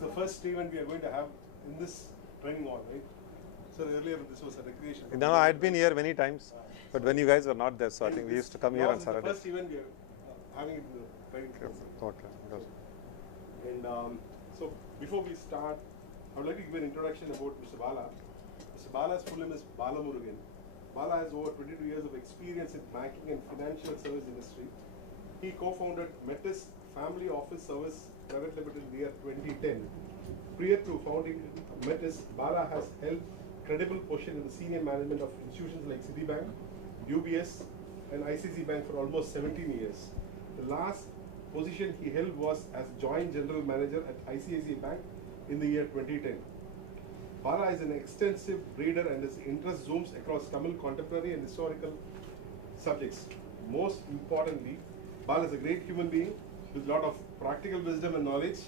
the first event we are going to have in this training hall, right? So earlier this was a recreation. No, I had been here many times, but when you guys were not there, so I think we used to come here on Saturday. The first event we are having in the training hall. Okay. And so before we start, I would like to give an introduction about Mr. Bala. Mr. Bala's full name is Bala Murugan. Bala has over 22 years of experience in banking and financial service industry. He co-founded Metis Family Office Service Private Limited in the year 2010. Prior to founding Metis, Bala has held credible position in the senior management of institutions like Citibank, UBS, and ICICI Bank for almost 17 years. The last position he held was as Joint General Manager at ICICI Bank in the year 2010. Bala is an extensive reader and his interest zooms across Tamil contemporary and historical subjects. Most importantly, Bala is a great human being with a lot of practical wisdom and knowledge.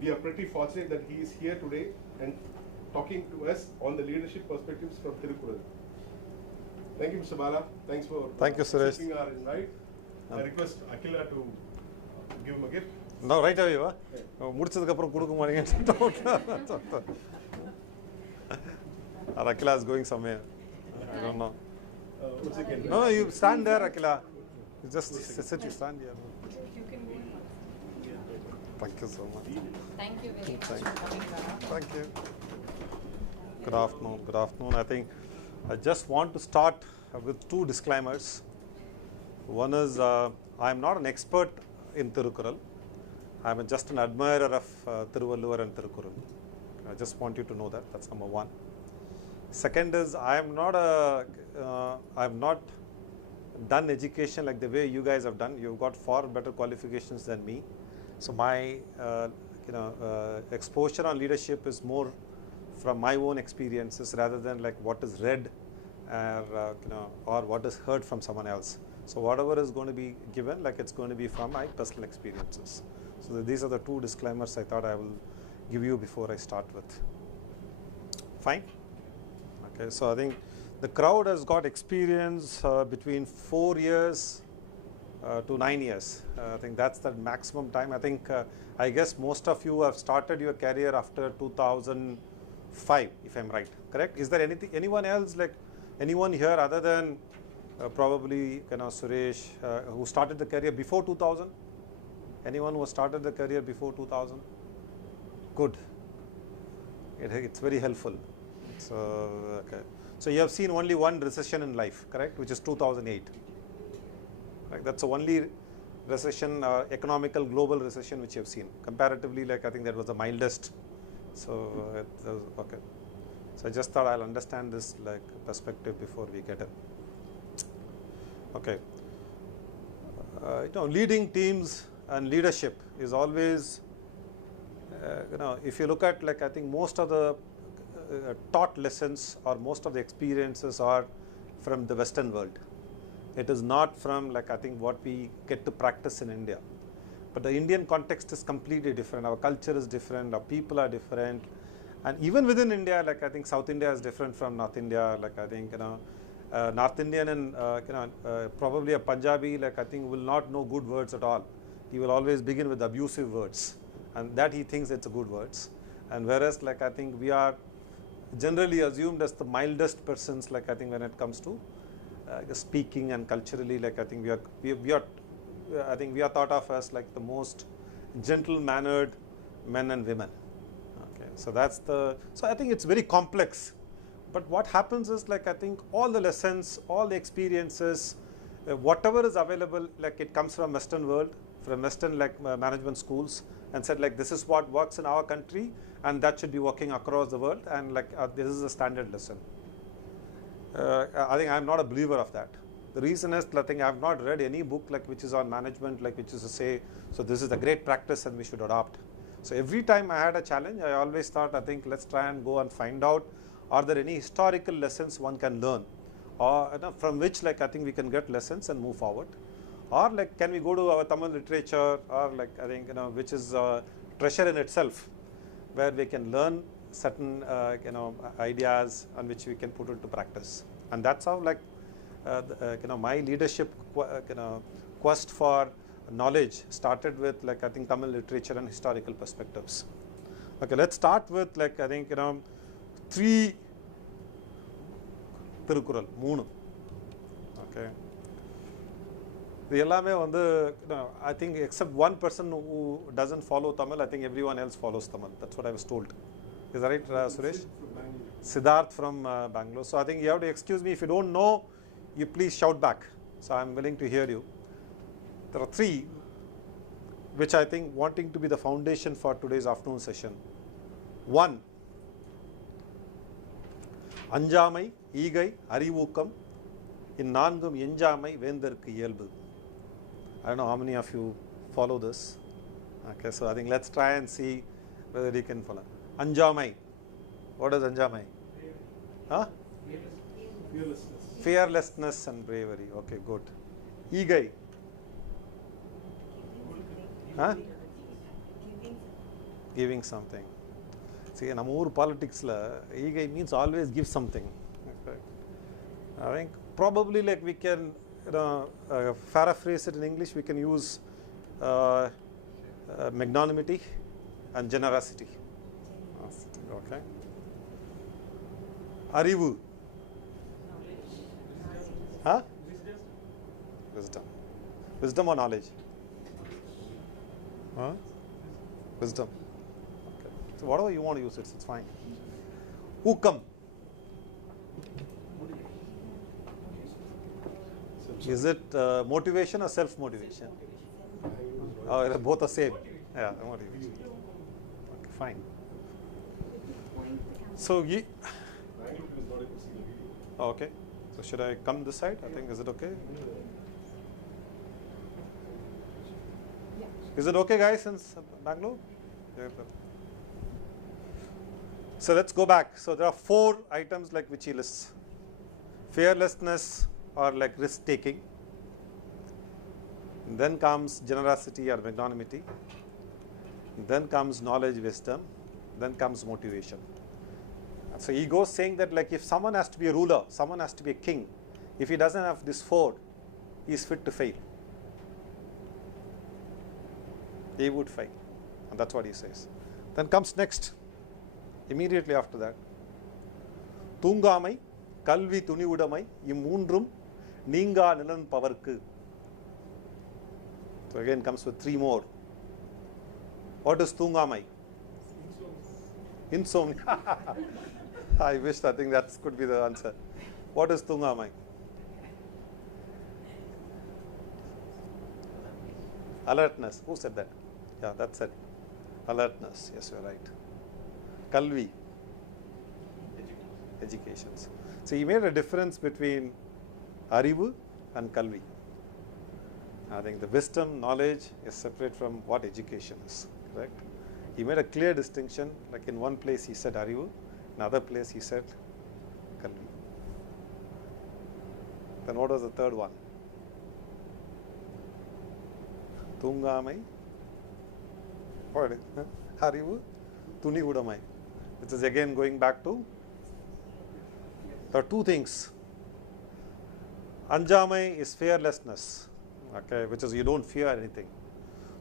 We are pretty fortunate that he is here today and talking to us on the leadership perspectives from Thirukural. Thank you, Mr. Bala. Thanks for accepting our invite. I request Akila to give him a gift. No, right away, va? Mudichadukapram kudukka maadinga. Akila is going somewhere. I don't know. No, you stand there, Akila. You just sit, you stand here. You can go. Thank you so much. Thank you very much for coming, Bala. Thank you. Good afternoon. Good afternoon. I think I just want to start with two disclaimers. One is I am not an expert in Thirukural. I am just an admirer of Thiruvalluvar and Thirukural. I just want you to know that. That's number one. Second is I have not done education like the way you guys have done. You've got far better qualifications than me. So my exposure on leadership is more from my own experiences rather than like what is read or what is heard from someone else. So whatever is going to be given, like it's going to be from my personal experiences. So these are the two disclaimers I thought I will give you before I start with. Fine? Okay, so I think the crowd has got experience between 4 years to 9 years. I think that's the maximum time. I think, I guess most of you have started your career after 2005, if I'm right, correct? Is there anyone else, like anyone here other than probably Suresh, who started the career before 2000? Anyone who started the career before 2000? Good. It's very helpful. So, okay. So you have seen only one recession in life, correct? Which is 2008. Right? That's the only recession, economical global recession which you have seen. Comparatively, like I think that was the mildest. So, okay. So I just thought I'll understand this like perspective before we get in. Okay. Leading teams and leadership is always, if you look at like I think most of the taught lessons or most of the experiences are from the Western world. It is not from like I think what we get to practice in India. But the Indian context is completely different. Our culture is different. Our people are different. And even within India, like I think South India is different from North India. Like I think North Indian and probably a Punjabi, like I think will not know good words at all. He will always begin with abusive words, and that he thinks it's a good words. And whereas like I think we are generally assumed as the mildest persons, like I think when it comes to speaking and culturally, like I think we are thought of as like the most gentle-mannered men and women. Okay, so so I think it's very complex. But what happens is like I think all the lessons, all the experiences, whatever is available, like it comes from Western world, from Western like management schools, and said like this is what works in our country, and that should be working across the world, and like this is a standard lesson. I think I'm not a believer of that. The reason is I think I have not read any book like which is on management, like which is to say, so this is a great practice and we should adopt. So every time I had a challenge, I always thought I think let's try and go and find out, are there any historical lessons one can learn, or from which like I think we can get lessons and move forward, or like can we go to our Tamil literature, or like I think which is treasure in itself, where we can learn certain ideas on which we can put into practice. And that's how like my leadership quest for knowledge started with like I think Tamil literature and historical perspectives. Okay, let's start with like I think 3 Thirukural, 3. Okay. இது எல்லாமே வந்து I think except one person who doesn't follow Tamil, I think everyone else follows Tamil. That's what I was told. Is that right, Suresh? Siddharth from Bangalore. So I think you have to excuse me if you don't know, you please shout back. So I'm willing to hear you. There are 3 which I think wanting to be the foundation for today's afternoon session. 1, அஞ்சாமை, ஈகை, அறிவூக்கம், இந்நான்கும் எஞ்சாமை வேந்தற்கு இயல்பு. I don't know how many of you follow this. Okay, so I think let's try and see whether you can follow. Anjamai. What is Anjamai? Huh? Fearlessness. Fearlessness and bravery. Okay, good. Igai. Huh? Giving something. See, in our politics, Igai means always give something. Okay. I think probably like we can paraphrase it in English, we can use magnanimity and generosity. Okay. Arivu. Huh? Wisdom. Wisdom or knowledge? Huh? Wisdom. Okay. So whatever you want to use it, it's fine. Ukam. Is it motivation or self-motivation? Oh, both are same. Yeah, motivation. Okay, fine. So, okay. So, should I come this side? I think, is it okay? Is it okay, guys, in Bangalore? So, let's go back. So, there are 4 items like which he lists. Fearlessness, or like risk taking. Then comes generosity or magnanimity. Then comes knowledge, wisdom. Then comes motivation. So he goes saying that like if someone has to be a ruler, someone has to be a king, if he doesn't have this 4, he is fit to fail. He would fail. And that's what he says. Then comes next, immediately after that, Tungamai, Kalvi Tuniudamai, Imundrum, Ninga Nilan Pavarku. So again comes with 3 more. What is Tungamai? Insomnia. I wish, I think that could be the answer. What is Tungamai? Alertness. Who said that? Yeah, that's it. Alertness. Yes, you're right. Kalvi. Educations. So he made a difference between Arivu and Kalvi. I think the wisdom, knowledge is separate from what education is, correct? He made a clear distinction, like in one place he said Arivu, in another place he said Kalvi. Then what was the third one? Tungamai, what is it? Arivu, Tuni Udamai. Which is again going back to, there are 2 things. Anjamai is fearlessness, okay, which is you don't fear anything.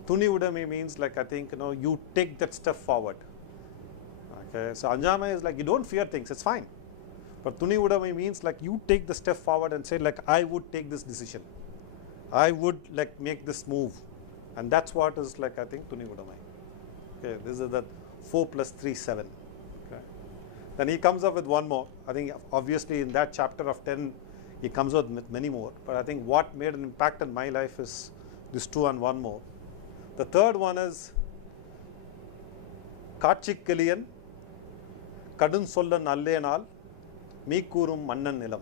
Tuni Udami means like I think you take that step forward. Okay, so Anjamai is like you don't fear things, it's fine. But Tuni Udami means like you take the step forward and say like I would take this decision. I would like make this move. And that's what is like I think Tuni Udamai. Okay, this is the 4 + 3 = 7. Okay. Then he comes up with one more. I think obviously in that chapter of 10 he comes up with many more. But I think what made an impact in my life is these 2 and one more. The third one is Katchikiliyan, Kadun Sollan Alleyanal, Meekurum Mannan Nilam.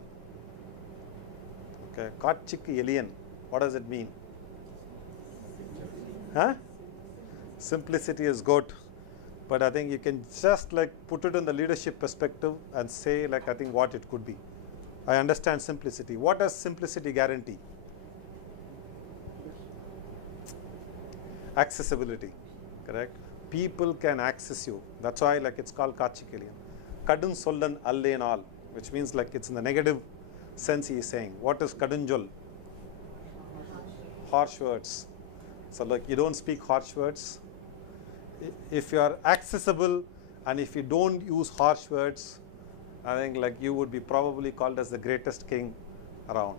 Okay, Katchikiliyan. What does it mean? Huh? Simplicity is good. But I think you can just like put it in the leadership perspective and say like I think what it could be. I understand simplicity. What does simplicity guarantee? Accessibility, correct? People can access you. That's why like it's called Katchikiliyan. Kadun Sollan Alleyanal, which means like it's in the negative sense he is saying. What is Kadunjol? Harsh words. So like you don't speak harsh words. If you are accessible, and if you don't use harsh words, I think like you would be probably called as the greatest king around.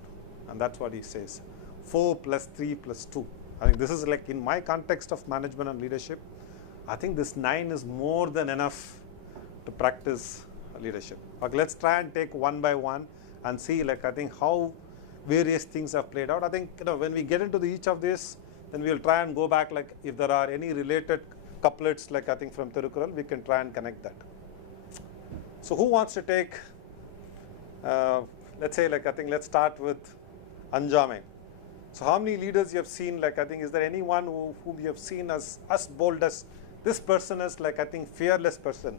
And that's what he says. 4 plus 3 plus 2. I think this is like in my context of management and leadership, I think this 9 is more than enough to practice leadership. Okay, let's try and take one by one and see like I think how various things have played out. I think when we get into each of this, then we'll try and go back, like if there are any related couplets like I think from Thirukural, we can try and connect that. So who wants to take, let's say like I think let's start with Anjame. So how many leaders you have seen, like I think, is there anyone whom you have seen as bold as this person is, like I think fearless person?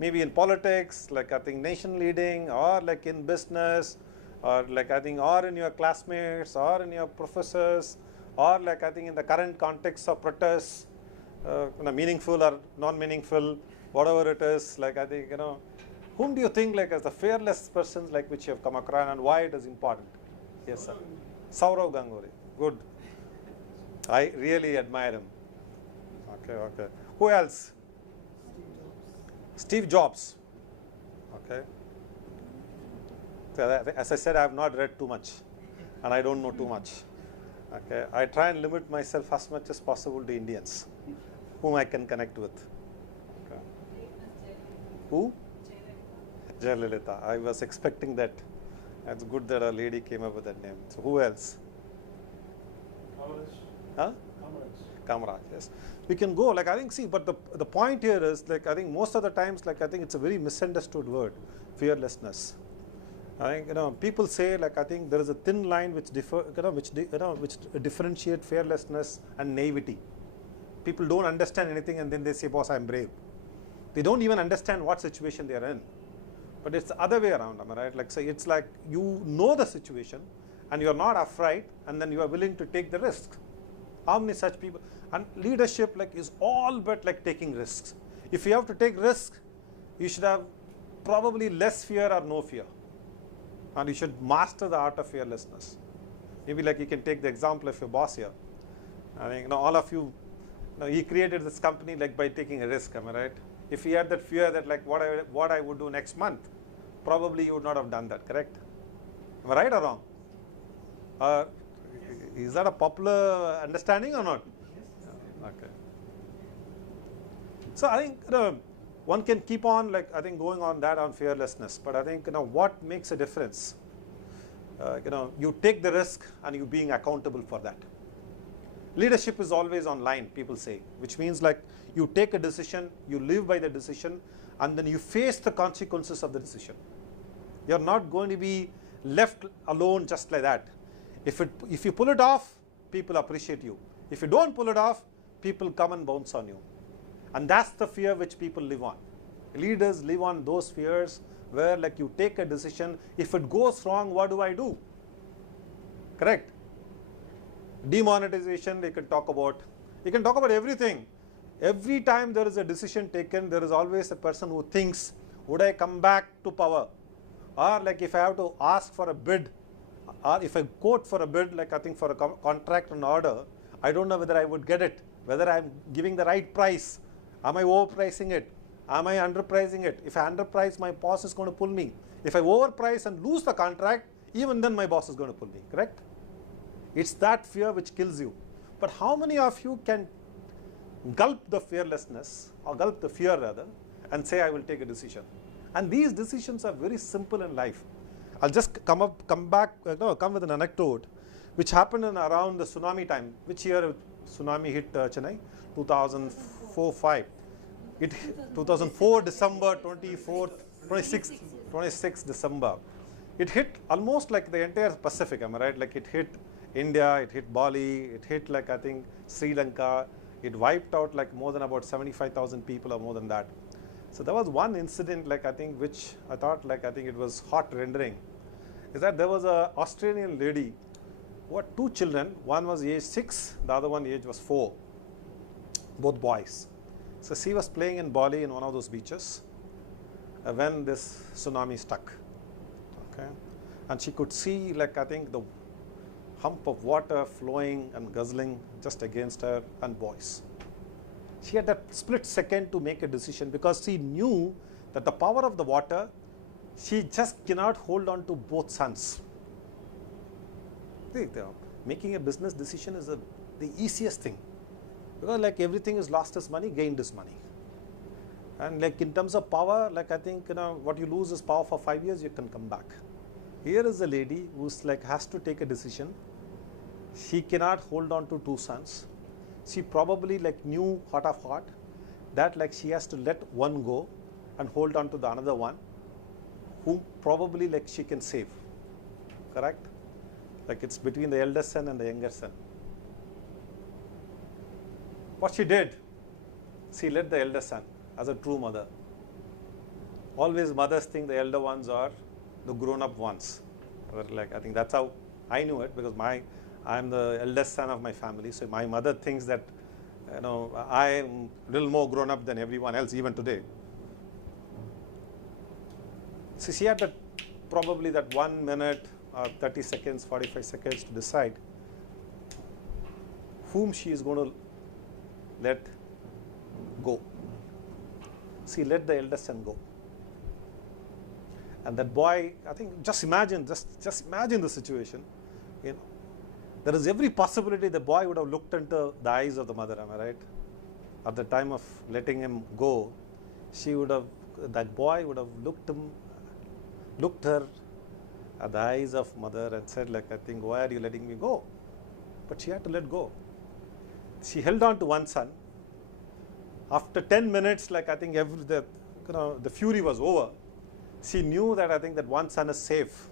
Maybe in politics, like I think nation leading, or like in business, or like I think, or in your classmates, or in your professors, or like I think in the current context of protests, meaningful or non-meaningful, whatever it is, like I think, whom do you think like as the fearless persons like which you have come across and why it is important? Yes, sir. Saurav Ganguly. Good. I really admire him. Okay. Who else? Steve Jobs. Okay. So as I said, I have not read too much and I don't know too much. Okay. I try and limit myself as much as possible to Indians whom I can connect with. Okay. Who? Jayalalitha. I was expecting that. It's good that a lady came up with that name. So who else? Kamaraj, yes. We can go, like I think, see, but the point here is, like I think most of the times, like I think it's a very misunderstood word, fearlessness. I think, people say, like I think there is a thin line which differentiate fearlessness and naivety. People don't understand anything and then they say, boss, I'm brave. They don't even understand what situation they are in. But it's the other way around, am I right? Like, say, it's like you know the situation and you're not afraid and then you are willing to take the risk. How many such people? And leadership like is all but like taking risks. If you have to take risks, you should have probably less fear or no fear. And you should master the art of fearlessness. Maybe like you can take the example of your boss here. I think all of you, he created this company like by taking a risk, am I right? If he had that fear that like what I would do next month, probably you would not have done that, correct? Am I right or wrong? Is that a popular understanding or not? Okay. So I think one can keep on like I think going on that on fearlessness, but I think what makes a difference? You take the risk and you being accountable for that. Leadership is always online, people say, which means like you take a decision, you live by the decision, and then you face the consequences of the decision. You're not going to be left alone just like that. If you pull it off, people appreciate you. If you don't pull it off, people come and bounce on you. And that's the fear which people live on. Leaders live on those fears where like you take a decision, if it goes wrong, what do I do? Correct? Demonetization, you can talk about everything. Every time there is a decision taken, there is always a person who thinks, would I come back to power? Or like if I have to ask for a bid, or if I quote for a bid, like I think for a contract and order, I don't know whether I would get it, whether I'm giving the right price. Am I overpricing it? Am I underpricing it? If I underprice, my boss is going to pull me. If I overprice and lose the contract, even then my boss is going to pull me, correct? It's that fear which kills you. But how many of you can gulp the fearlessness, or gulp the fear rather, and say, I will take a decision? And these decisions are very simple in life. I'll just come with an anecdote which happened in around the tsunami time. Which year tsunami hit Chennai? 2004-5. 2004 December 26th December. It hit almost like the entire Pacific, am I right? Like it hit India, it hit Bali, it hit like I think Sri Lanka. It wiped out like more than about 75,000 people or more than that. So there was one incident like I think which I thought like I think it was heart rendering. Is that there was a Australian lady who had 2 children. One was age 6, the other one age was 4, both boys. So she was playing in Bali in one of those beaches when this tsunami struck. Okay, and she could see like I think the hump of water flowing and guzzling just against her and boys. She had that split second to make a decision because she knew that the power of the water, she just cannot hold on to both sons. See, making a business decision is the easiest thing, because like everything is lost as money, gained as money. And like in terms of power, like I think, what you lose is power for 5 years, you can come back. Here is a lady who's like has to take a decision. She cannot hold on to two sons. She probably like knew heart of heart that like she has to let one go and hold on to the another one, whom probably like she can save. Correct? Like it's between the eldest son and the younger son. What she did, she let the elder son as a true mother. Always mothers think the elder ones are the grown-up ones. Like I think that's how I knew it, because I'm the eldest son of my family. So my mother thinks that I am a little more grown-up than everyone else, even today. So she had probably that 1 minute or 30 seconds, 45 seconds to decide whom she is going to let go. She let the eldest son go. And that boy, I think, just imagine the situation. There is every possibility the boy would have looked into the eyes of the mother, am I right? At the time of letting him go, that boy would have looked her at the eyes of mother and said, like, I think, why are you letting me go? But she had to let go. She held on to one son. After 10 minutes, like I think the fury was over. She knew that I think that one son is safe.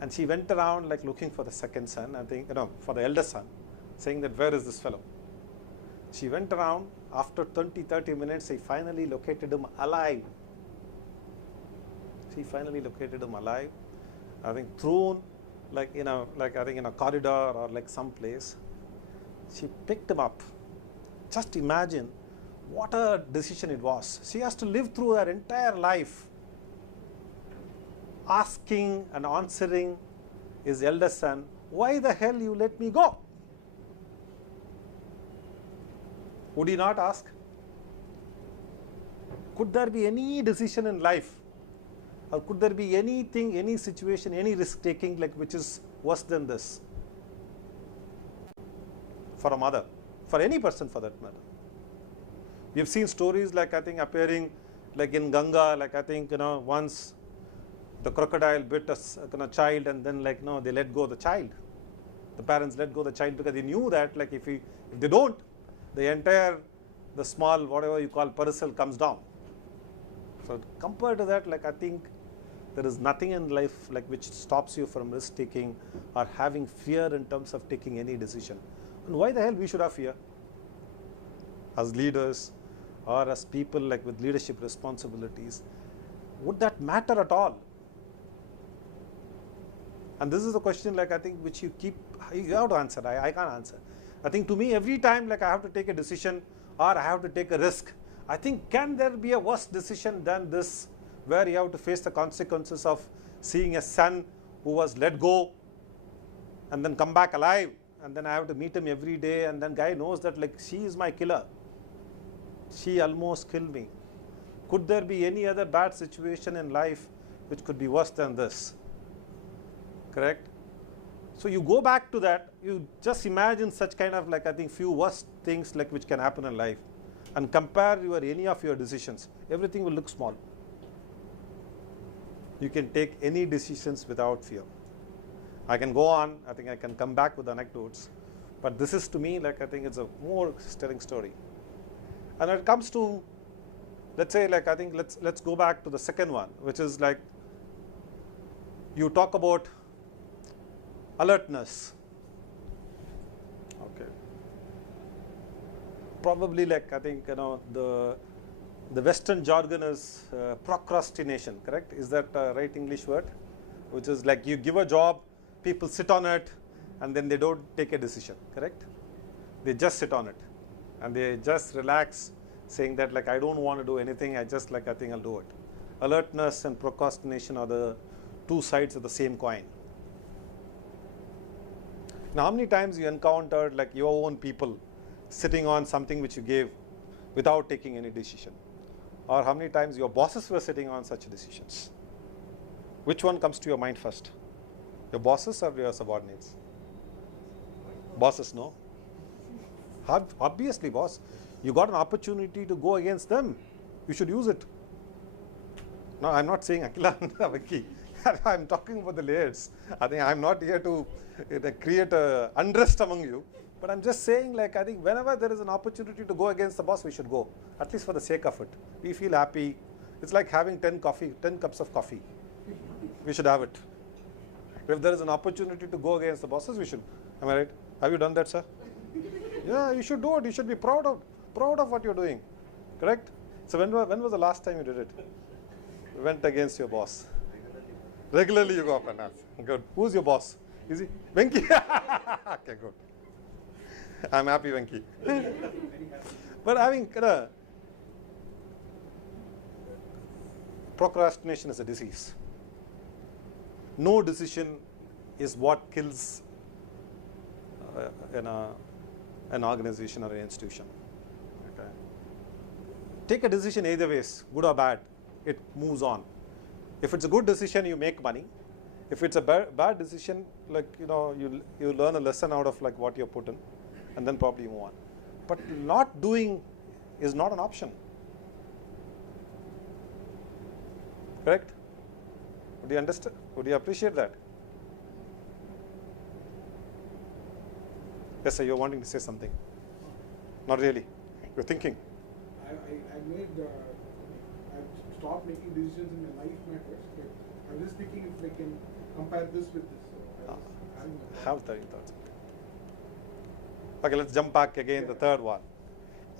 And she went around like looking for the second son, I think, for the eldest son, saying that where is this fellow? She went around. After 30 minutes, she finally located him alive. I think thrown like in a corridor or like some place. She picked him up. Just imagine what a decision it was. She has to live through her entire life asking and answering his eldest son, why the hell you let me go? Would he not ask? Could there be any decision in life, or could there be anything, any situation, any risk taking like which is worse than this for a mother, for any person for that matter? We have seen stories like I think appearing like in Ganga, like I think once the crocodile bit a child, and then like they let go the child. The parents let go the child because they knew that like if they don't, the small whatever you call parcel comes down. So compared to that, like I think there is nothing in life like which stops you from risk taking or having fear in terms of taking any decision. And why the hell we should have fear as leaders or as people like with leadership responsibilities? Would that matter at all? And this is the question like I think which you have to answer. I can't answer. I think to me every time like I have to take a decision or I have to take a risk, I think can there be a worse decision than this, where you have to face the consequences of seeing a son who was let go and then come back alive, and then I have to meet him every day, and then guy knows that like she is my killer. She almost killed me. Could there be any other bad situation in life which could be worse than this? Correct? So you go back to that, you just imagine such kind of like I think few worst things like which can happen in life, and compare any of your decisions. Everything will look small. You can take any decisions without fear. I can go on, I think I can come back with anecdotes, but this is to me like I think it's a more stirring story. And when it comes to, let's say like I think let's go back to the second one, which is like you talk about alertness. Okay. Probably like I think the Western jargon is procrastination, correct? Is that right English word? Which is like you give a job, people sit on it, and then they don't take a decision, correct? They just sit on it, and they just relax, saying that like I don't want to do anything, I think I'll do it. Alertness and procrastination are the two sides of the same coin. Now, how many times you encountered like your own people sitting on something which you gave without taking any decision? Or how many times your bosses were sitting on such decisions? Which one comes to your mind first? Your bosses or your subordinates? Bosses, no? Obviously, boss. You got an opportunity to go against them. You should use it. No, I'm not saying Akila and Venki. I'm talking about the layers. I think I'm not here to create a unrest among you. But I'm just saying, like, I think whenever there is an opportunity to go against the boss, we should go. At least for the sake of it. We feel happy. It's like having 10 cups of coffee. We should have it. If there is an opportunity to go against the bosses, we should. Am I right? Have you done that, sir? Yeah, you should do it. You should be proud of what you're doing. Correct? So when was the last time you did it? Went against your boss. Regularly you go up and ask. Good. Who's your boss? Is he? Venki? Okay, good. I'm happy, Venki. But having procrastination is a disease. No decision is what kills an organization or an institution. Okay. Take a decision either ways, good or bad. It moves on. If it's a good decision, you make money. If it's a bad decision, like you learn a lesson out of like what you're put in, and then probably move on. But not doing is not an option. Correct? Would you understand? Would you appreciate that? Yes, sir. You're wanting to say something. Not really. You're thinking. I've stopped making decisions in my life matters. But I'm just thinking if I can compare this with this. So I was having a Have 30 thoughts. Okay, let's jump back again. The third one.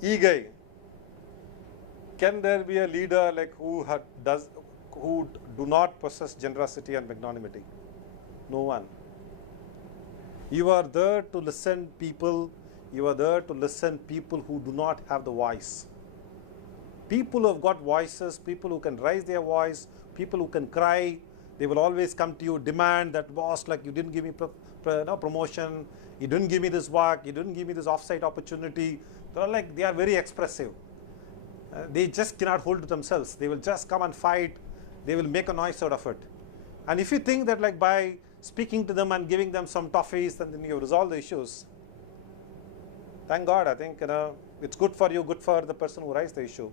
Igai. Can there be a leader like who do not possess generosity and magnanimity? No one. You are there to listen people. You are there to listen people who do not have the voice. People who have got voices, people who can raise their voice, people who can cry, they will always come to you, demand that, boss, like you didn't give me promotion, you didn't give me this work, you didn't give me this offsite opportunity. They are very expressive. They just cannot hold to themselves. They will just come and fight. They will make a noise out of it. And if you think that like by speaking to them and giving them some toffees and then you resolve the issues, thank God, I think it's good for you, good for the person who raised the issue.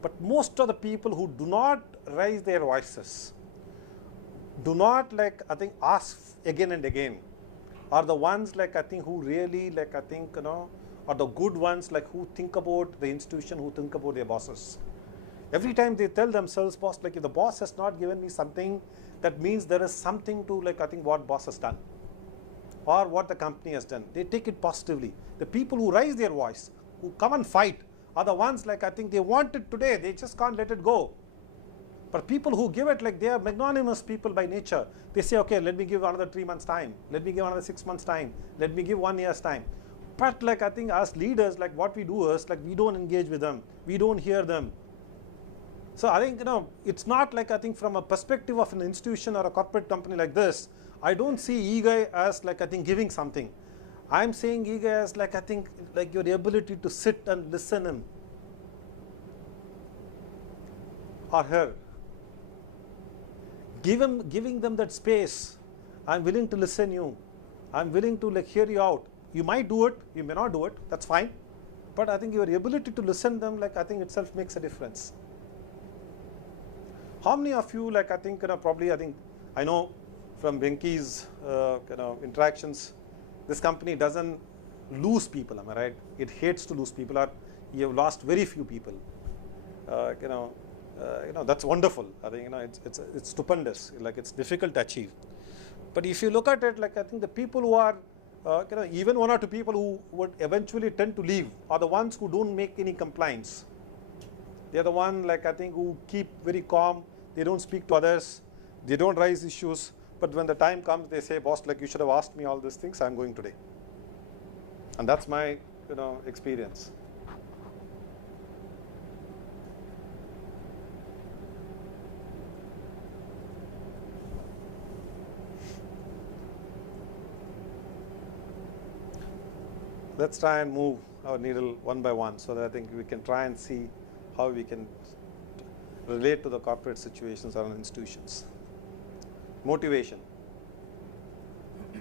But most of the people who do not raise their voices, do not ask again and again, are the ones who really are the good ones who think about the institution, who think about their bosses. Every time they tell themselves, boss, if the boss has not given me something, that means there is something to what boss has done or what the company has done. They take it positively. The people who raise their voice, who come and fight, are the ones they want it today. They just can't let it go. But people who give it, they are magnanimous people by nature. They say, okay, let me give another 3 months time. Let me give another 6 months time. Let me give 1 year's time. But I think as leaders, what we do is we don't engage with them. We don't hear them. So I think, it's not from a perspective of an institution or a corporate company like this, I don't see Igai as giving something. I'm saying Igai as your ability to sit and listen him or her. Giving them that space. I'm willing to listen you. I'm willing to hear you out. You might do it, you may not do it, that's fine. But I think your ability to listen them, I think itself makes a difference. How many of you, I know from Venki's, interactions, this company doesn't lose people, am I right? It hates to lose people, or you have lost very few people. That's wonderful. I think, it's stupendous. It's difficult to achieve. But if you look at it, I think the people who are, even 1 or 2 people who would eventually tend to leave are the ones who don't make any complaints. They are the one, who keep very calm. They don't speak to others. They don't raise issues. But when the time comes, they say, boss, you should have asked me all these things. I'm going today. And that's my, experience. Let's try and move our needle one by one, so that I think we can try and see how we can relate to the corporate situations or institutions. Motivation.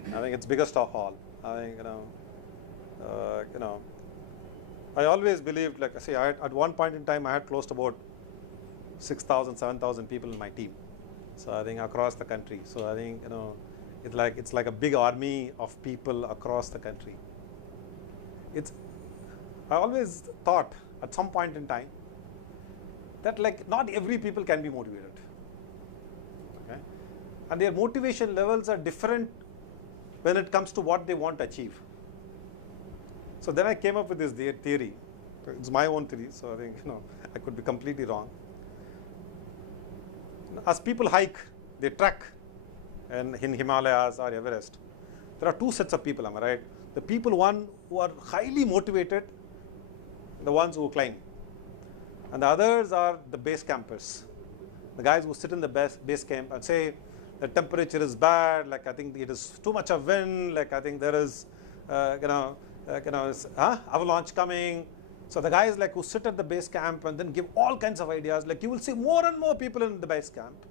I think it's biggest of all. I think I always believed, like I say, at one point in time I had close to about 6,000, 7,000 people in my team. So I think across the country. So I think it's like a big army of people across the country. I always thought at some point in time that like not every people can be motivated. Okay? And their motivation levels are different when it comes to what they want to achieve. So then I came up with this theory. It's my own theory, so I think I could be completely wrong. As people hike, they trek in Himalayas or Everest, there are two sets of people, am I right? The people, one who are highly motivated, the ones who climb. And the others are the base campers, the guys who sit in the base camp and say the temperature is bad, like I think it is too much of wind, like I think there is avalanche coming. So the guys like who sit at the base camp and then give all kinds of ideas, like you will see more and more people in the base camp.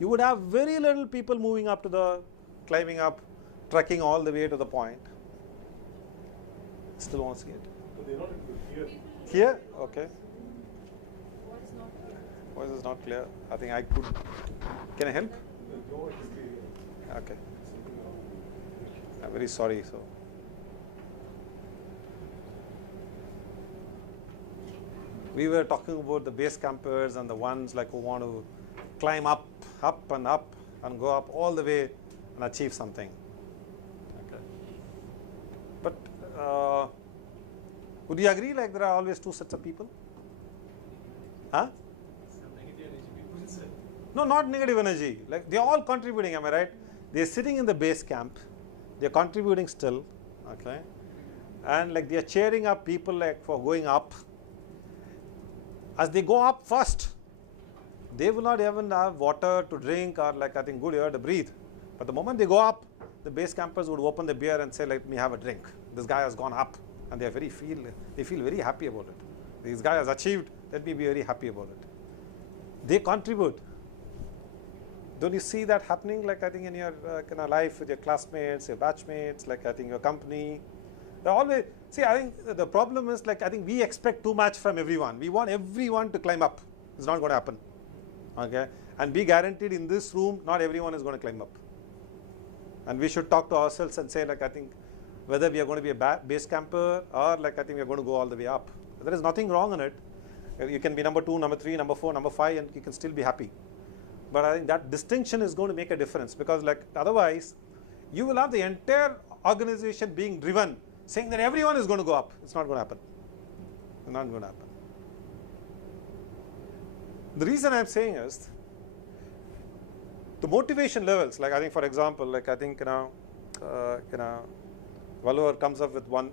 You would have very little people moving up to the, climbing up, trekking all the way to the point. Still won't see it. So they're not here. Here? Okay. What is not clear? Voice is not clear. I think I could. Can I help? No, it should be here. Okay. I'm very sorry. So. We were talking about the base campers and the ones like who want to climb up and go up all the way and achieve something. Okay. But would you agree like there are always two sets of people? Huh? No, not negative energy. Like they're all contributing, am I right? They're sitting in the base camp, they're contributing still, okay? And like they're cheering up people like for going up. As they go up first, they will not even have water to drink or like I think good air to breathe. But the moment they go up, the base campers would open the beer and say, let me have a drink. This guy has gone up, and they feel very happy about it. This guy has achieved, let me be very happy about it. They contribute. Don't you see that happening like I think in your life with your classmates, your batchmates, like I think your company? They always see. I think the problem is like I think we expect too much from everyone. We want everyone to climb up. It's not going to happen. Okay, and be guaranteed in this room, not everyone is going to climb up. And we should talk to ourselves and say like I think whether we are going to be a base camper or like I think we are going to go all the way up. There is nothing wrong in it. You can be number 2, number 3, number 4, number 5, and you can still be happy. But I think that distinction is going to make a difference because like otherwise, you will have the entire organization being driven, saying that everyone is going to go up. It's not going to happen. It's not going to happen. The reason I'm saying is the motivation levels. Like I think, for example, like I think Valur comes up with one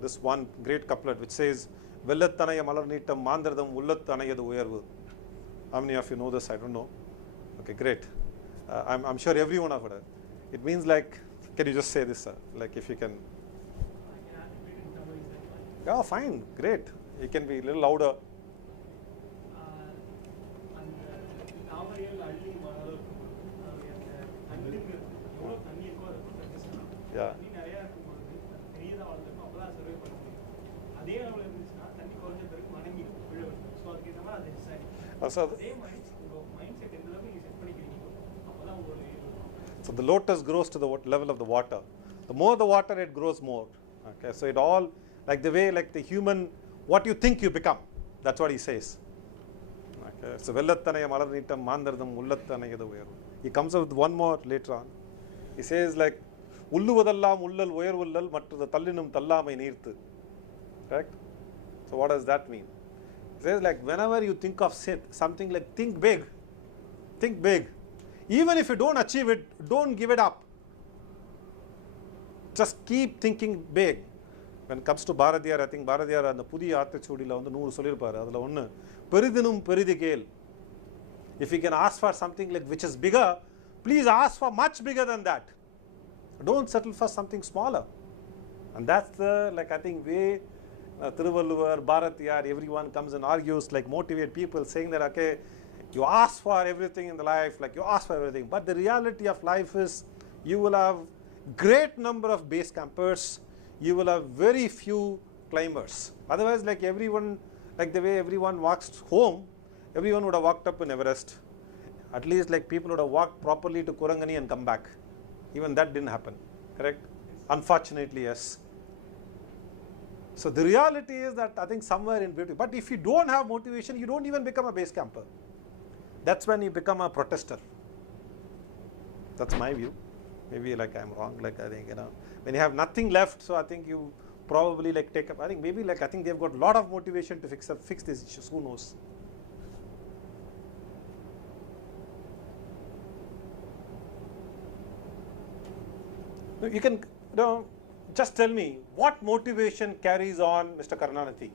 this one great couplet which says, "Vellattanaya malarnittam mandradam ullattanayadu uyarvu." How many of you know this? I don't know. Okay, great. I'm sure everyone have heard it. It means like, can you just say this, sir? Like if you can. Yeah, fine, great. You can be a little louder. Yeah. So the lotus grows to the level of the water. The more the water, it grows more. Okay, so it all like the way like the human, what you think you become. That's what he says. Okay, so vellattanaya malarnittam mandardam ullattanayadu uyaru. He comes up with one more later on. He says like ulluvadellam ullal uyarvullal mattu tallinum tallamai neerthu. Correct? So what does that mean? He says like whenever you think of something like think big. Think big. Even if you don't achieve it, don't give it up. Just keep thinking big. When it comes to Bharadiyar, I think Bharadiyar and the Pudi Aathichudila on the Noor Solirpara, adala onnu peridinum peridikeel. If you can ask for something like which is bigger, please ask for much bigger than that. Don't settle for something smaller. And that's the like I think way Thirukural, Bharatiyar, everyone comes and argues, like motivate people, saying that, okay, you ask for everything in the life, like you ask for everything. But the reality of life is you will have great number of base campers, you will have very few climbers. Otherwise, like everyone, like the way everyone walks home, everyone would have walked up in Everest. At least like people would have walked properly to Kurangani and come back. Even that didn't happen, correct? Unfortunately, yes. So the reality is that I think somewhere in between. But if you don't have motivation, you don't even become a base camper. That's when you become a protester. That's my view. Maybe like I'm wrong. Like I think when you have nothing left, so I think you probably like take up. I think maybe like I think they've got a lot of motivation to fix these issues. Who knows? You can just tell me what motivation carries on Mr. Karunanidhi?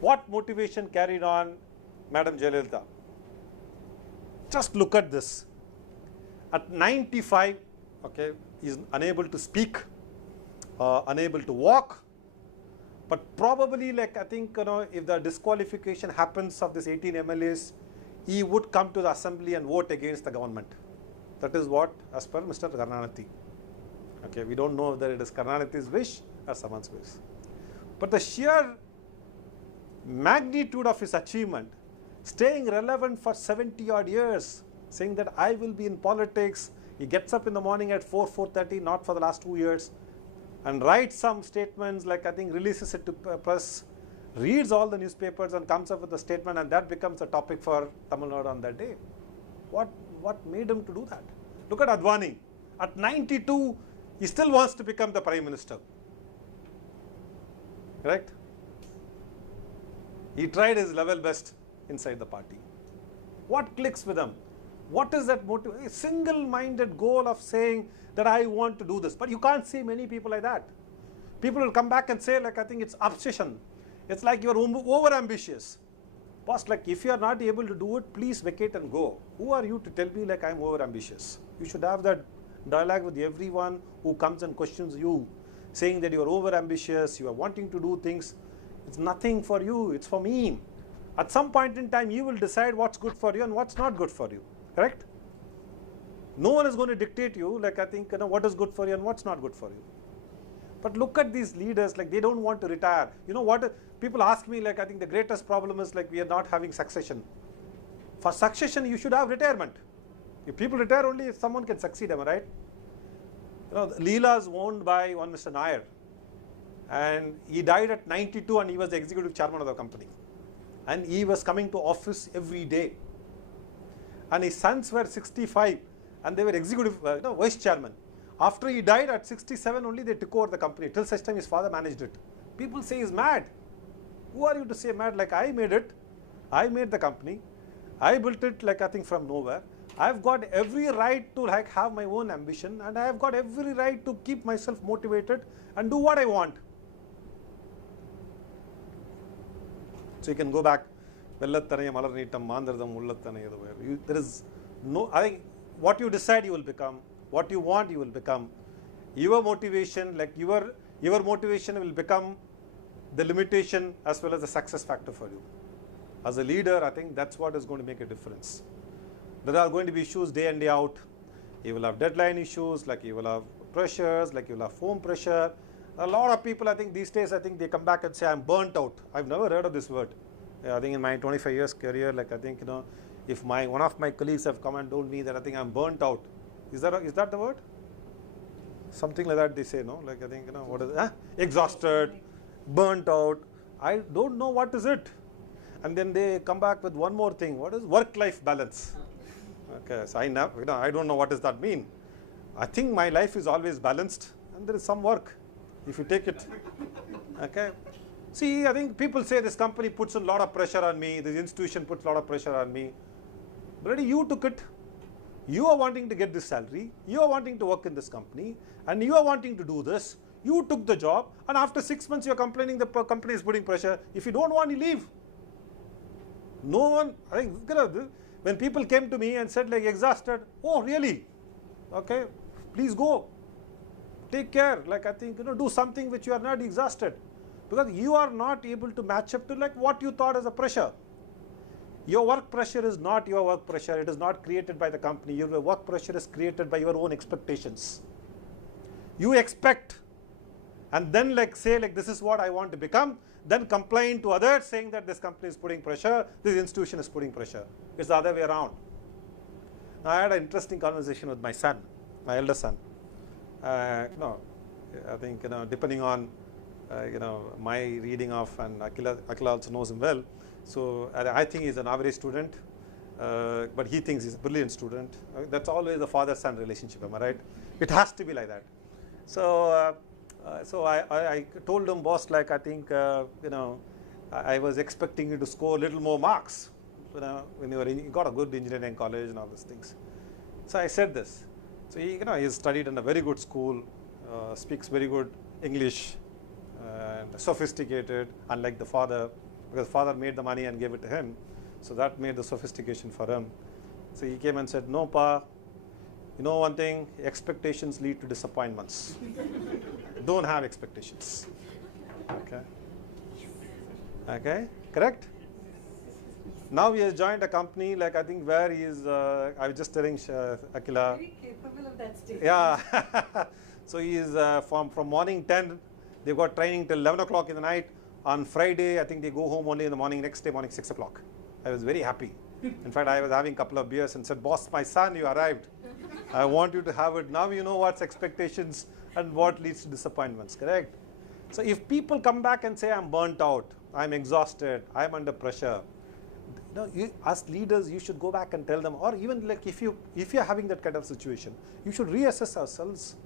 What motivation carried on Madam Jayalalitha? Just look at this. At 95, okay, he is unable to speak, unable to walk, but probably like I think if the disqualification happens of this 18 MLAs, he would come to the assembly and vote against the government. That is what as per Mr. Karunanidhi. Okay, we don't know whether it is Karunanidhi's wish or someone's wish. But the sheer magnitude of his achievement, staying relevant for 70 odd years, saying that I will be in politics, he gets up in the morning at 4:30, not for the last 2 years, and writes some statements, like I think releases it to press, reads all the newspapers and comes up with a statement, and that becomes a topic for Tamil Nadu on that day. What made him to do that? Look at Advani. At 92, he still wants to become the Prime Minister. Correct? He tried his level best inside the party. What clicks with him? What is that motive? A single-minded goal of saying that I want to do this. But you can't see many people like that. People will come back and say, like, I think it's obsession. It's like you're over-ambitious. Boss, like, if you are not able to do it, please vacate and go. Who are you to tell me, like, I'm over-ambitious? You should have that dialogue with everyone who comes and questions you, saying that you're over-ambitious, you are wanting to do things. It's nothing for you, it's for me. At some point in time, you will decide what's good for you and what's not good for you. Correct? No one is going to dictate you, like, I think, what is good for you and what's not good for you. But look at these leaders, like, they don't want to retire. You know what? People ask me, like, I think the greatest problem is, like, we are not having succession. For succession, you should have retirement. If people retire only if someone can succeed, am I right? Leela is owned by one Mr. Nair. And he died at 92 and he was the executive chairman of the company. And he was coming to office every day. And his sons were 65 and they were executive vice chairman. After he died at 67 only, they took over the company. Till such time his father managed it. People say he's mad. Who are you to say mad? Like, I made it. I made the company. I built it, like, I think from nowhere. I've got every right to, like, have my own ambition, and I have got every right to keep myself motivated and do what I want. So you can go back. There is no, I think what you decide you will become, what you want you will become. Your motivation, like your motivation will become the limitation as well as the success factor for you. As a leader, I think that's what is going to make a difference. There are going to be issues day in, day out. You will have deadline issues, like you will have pressures, like you will have home pressure. A lot of people, I think these days, I think they come back and say, I'm burnt out. I've never heard of this word. I think in my 25 years career, like I think, if one of my colleagues have come and told me that I think I'm burnt out. Is that the word? Something like that they say, no? Like I think, what is it? Exhausted, burnt out. I don't know what is it. And then they come back with one more thing. What is work-life balance? Okay, so I don't know what does that mean. I think my life is always balanced and there is some work if you take it. Okay. See, I think people say this company puts a lot of pressure on me, this institution puts a lot of pressure on me. But you took it. You are wanting to get this salary, you are wanting to work in this company, and you are wanting to do this. You took the job, and after 6 months you are complaining the company is putting pressure. If you don't want, you leave. No one, I think, when people came to me and said, like, exhausted, oh really? Okay, please go. take care, like I think, do something which you are not exhausted, because you are not able to match up to like what you thought as a pressure. Your work pressure is not your work pressure. It is not created by the company. Your work pressure is created by your own expectations. You expect, and then like say like this is what I want to become, then complain to others saying that this company is putting pressure, this institution is putting pressure. It's the other way around. Now, I had an interesting conversation with my son, my elder son. I think depending on my reading of, and Akila also knows him well. So I think he's an average student, but he thinks he's a brilliant student. That's always a father-son relationship, am I right? It has to be like that. So I told him, boss, like I think I was expecting you to score a little more marks. When you got a good engineering college and all these things. So I said this. So he studied in a very good school, speaks very good English, sophisticated, unlike the father, because father made the money and gave it to him. So that made the sophistication for him. So he came and said, no, Pa, you know one thing, expectations lead to disappointments. Don't have expectations. Okay, correct? Now he has joined a company, like I think where he is, I was just telling Akila. Very capable of that statement. Yeah. So he is from morning 10, they've got training till 11 o'clock in the night. On Friday, I think they go home only in the morning, next day morning 6 o'clock. I was very happy. In fact, I was having a couple of beers and said, boss, my son, you arrived. I want you to have it. Now you know what's expectations and what leads to disappointments, correct? So if people come back and say, I'm burnt out, I'm exhausted, I'm under pressure, as leaders, you should go back and tell them, or even like if you're having that kind of situation, you should reassess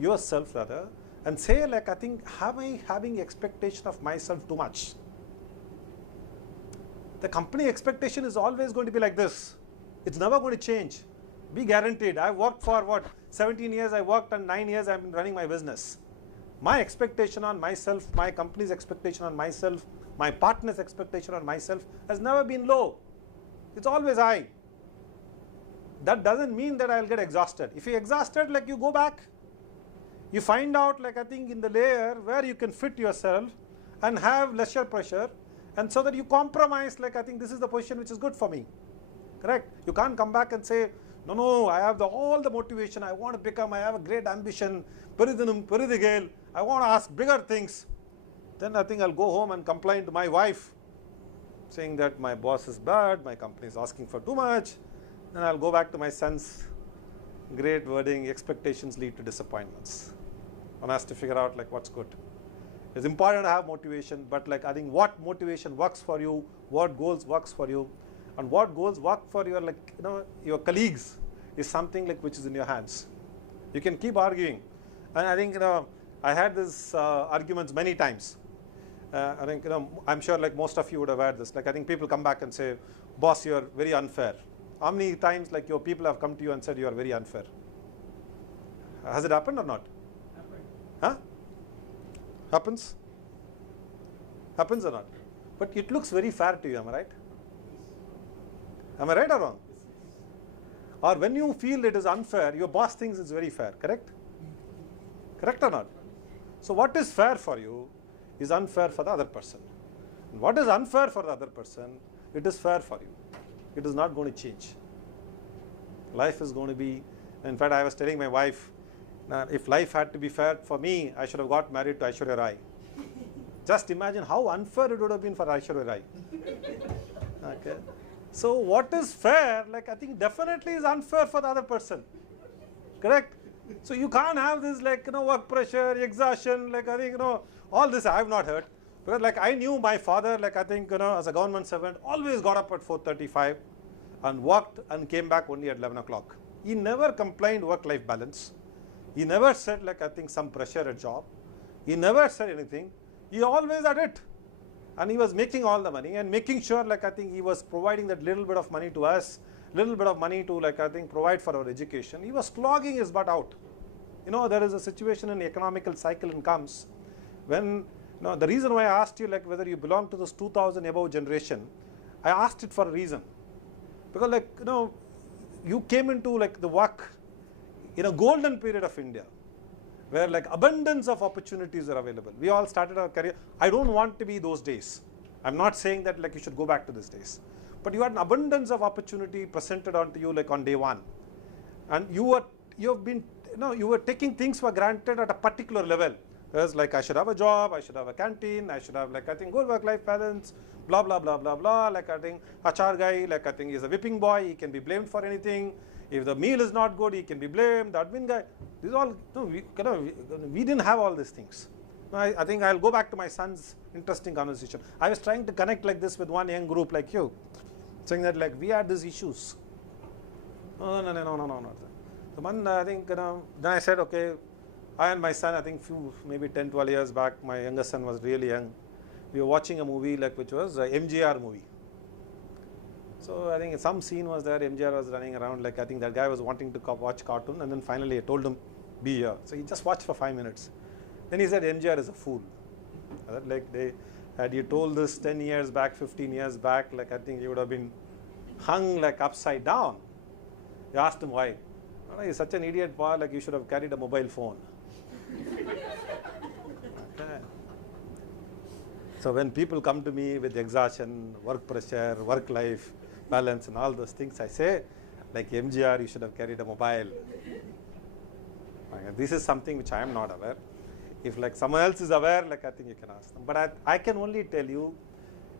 yourself rather, and say like, I think, am I having expectation of myself too much? The company expectation is always going to be like this. It's never going to change. Be guaranteed. I've worked for what, 17 years I worked, and 9 years I've been running my business. My expectation on myself, my company's expectation on myself, my partner's expectation on myself has never been low. It's always high. That doesn't mean that I'll get exhausted. If you're exhausted, like you go back, you find out, like I think, in the layer where you can fit yourself and have lesser pressure, and so that you compromise, like I think this is the position which is good for me. Correct? You can't come back and say, no, I have all the motivation, I want to become, I have a great ambition, I want to ask bigger things. Then I think I'll go home and complain to my wife, saying that my boss is bad, my company is asking for too much. Then I'll go back to my son's great wording, expectations lead to disappointments. One has to figure out like what's good. It's important to have motivation, but like I think what motivation works for you, what goals works for you, and what goals work for your your colleagues is something like which is in your hands. You can keep arguing, and I think I had this arguments many times. I think I'm sure like most of you would have had this. Like I think people come back and say, boss, you're very unfair. How many times like your people have come to you and said you are very unfair? Has it happened or not? Huh? Happens? Happens or not? But it looks very fair to you, am I right? Am I right or wrong? Or when you feel it is unfair, your boss thinks it's very fair, correct? Correct or not? So what is fair for you is unfair for the other person. And what is unfair for the other person, it is fair for you. It is not going to change. Life is going to be, in fact, I was telling my wife, if life had to be fair for me, I should have got married to Aishwarya Rai. Just imagine how unfair it would have been for Aishwarya Rai. Okay. So what is fair, like I think definitely is unfair for the other person. Correct? So you can't have this like, work pressure, exhaustion, like I think, all this I have not heard. Because like I knew my father, like I think, as a government servant, always got up at 4:35 and worked and came back only at 11 o'clock. He never complained work-life balance. He never said like I think some pressure at job. He never said anything. He always had it. And he was making all the money and making sure like I think he was providing that little bit of money to us, little bit of money to like I think provide for our education. He was slogging his butt out. There is a situation in the economical cycle and comes when, the reason why I asked you like whether you belong to this 2000 above generation, I asked it for a reason. Because like, you came into like the work in a golden period of India. where like abundance of opportunities are available. We all started our career. I don't want to be those days. I'm not saying that like you should go back to these days. But you had an abundance of opportunity presented onto you like on day one. And you were taking things for granted at a particular level. Whereas like I should have a job, I should have a canteen, I should have like I think good work-life balance, blah blah blah blah blah. Like I think HR guy, like I think he's a whipping boy, he can be blamed for anything. If the meal is not good, he can be blamed. The admin guy, these all we didn't have all these things. I think I'll go back to my son's interesting conversation. I was trying to connect like this with one young group like you, saying that like we had these issues. Oh, no. The one I think then I said okay. I and my son, I think maybe 10, 12 years back, my youngest son was really young. We were watching a movie like which was a MGR movie. So I think some scene was there, MGR was running around like I think that guy was wanting to watch cartoon and then finally I told him, be here. So he just watched for 5 minutes. Then he said MGR is a fool. Like had you told this 10 years back, 15 years back, like I think he would have been hung like upside down. You asked him why. Oh, he's such an idiot, boy, like you should have carried a mobile phone. Okay. So when people come to me with exhaustion, work pressure, work life balance and all those things, I say like MGR you should have carried a mobile. Okay. This is something which I am not aware. If like someone else is aware, like I think you can ask them. But I can only tell you,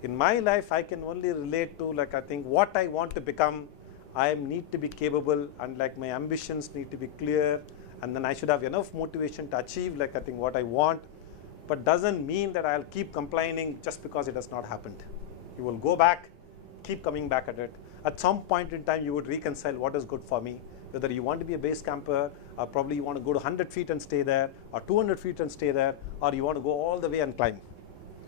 in my life I can only relate to like I think what I want to become. I need to be capable and like my ambitions need to be clear. And then I should have enough motivation to achieve like I think what I want, but doesn't mean that I'll keep complaining just because it has not happened. You will go back, keep coming back at it. At some point in time you would reconcile what is good for me, whether you want to be a base camper or probably you want to go to 100 feet and stay there or 200 feet and stay there, or you want to go all the way and climb.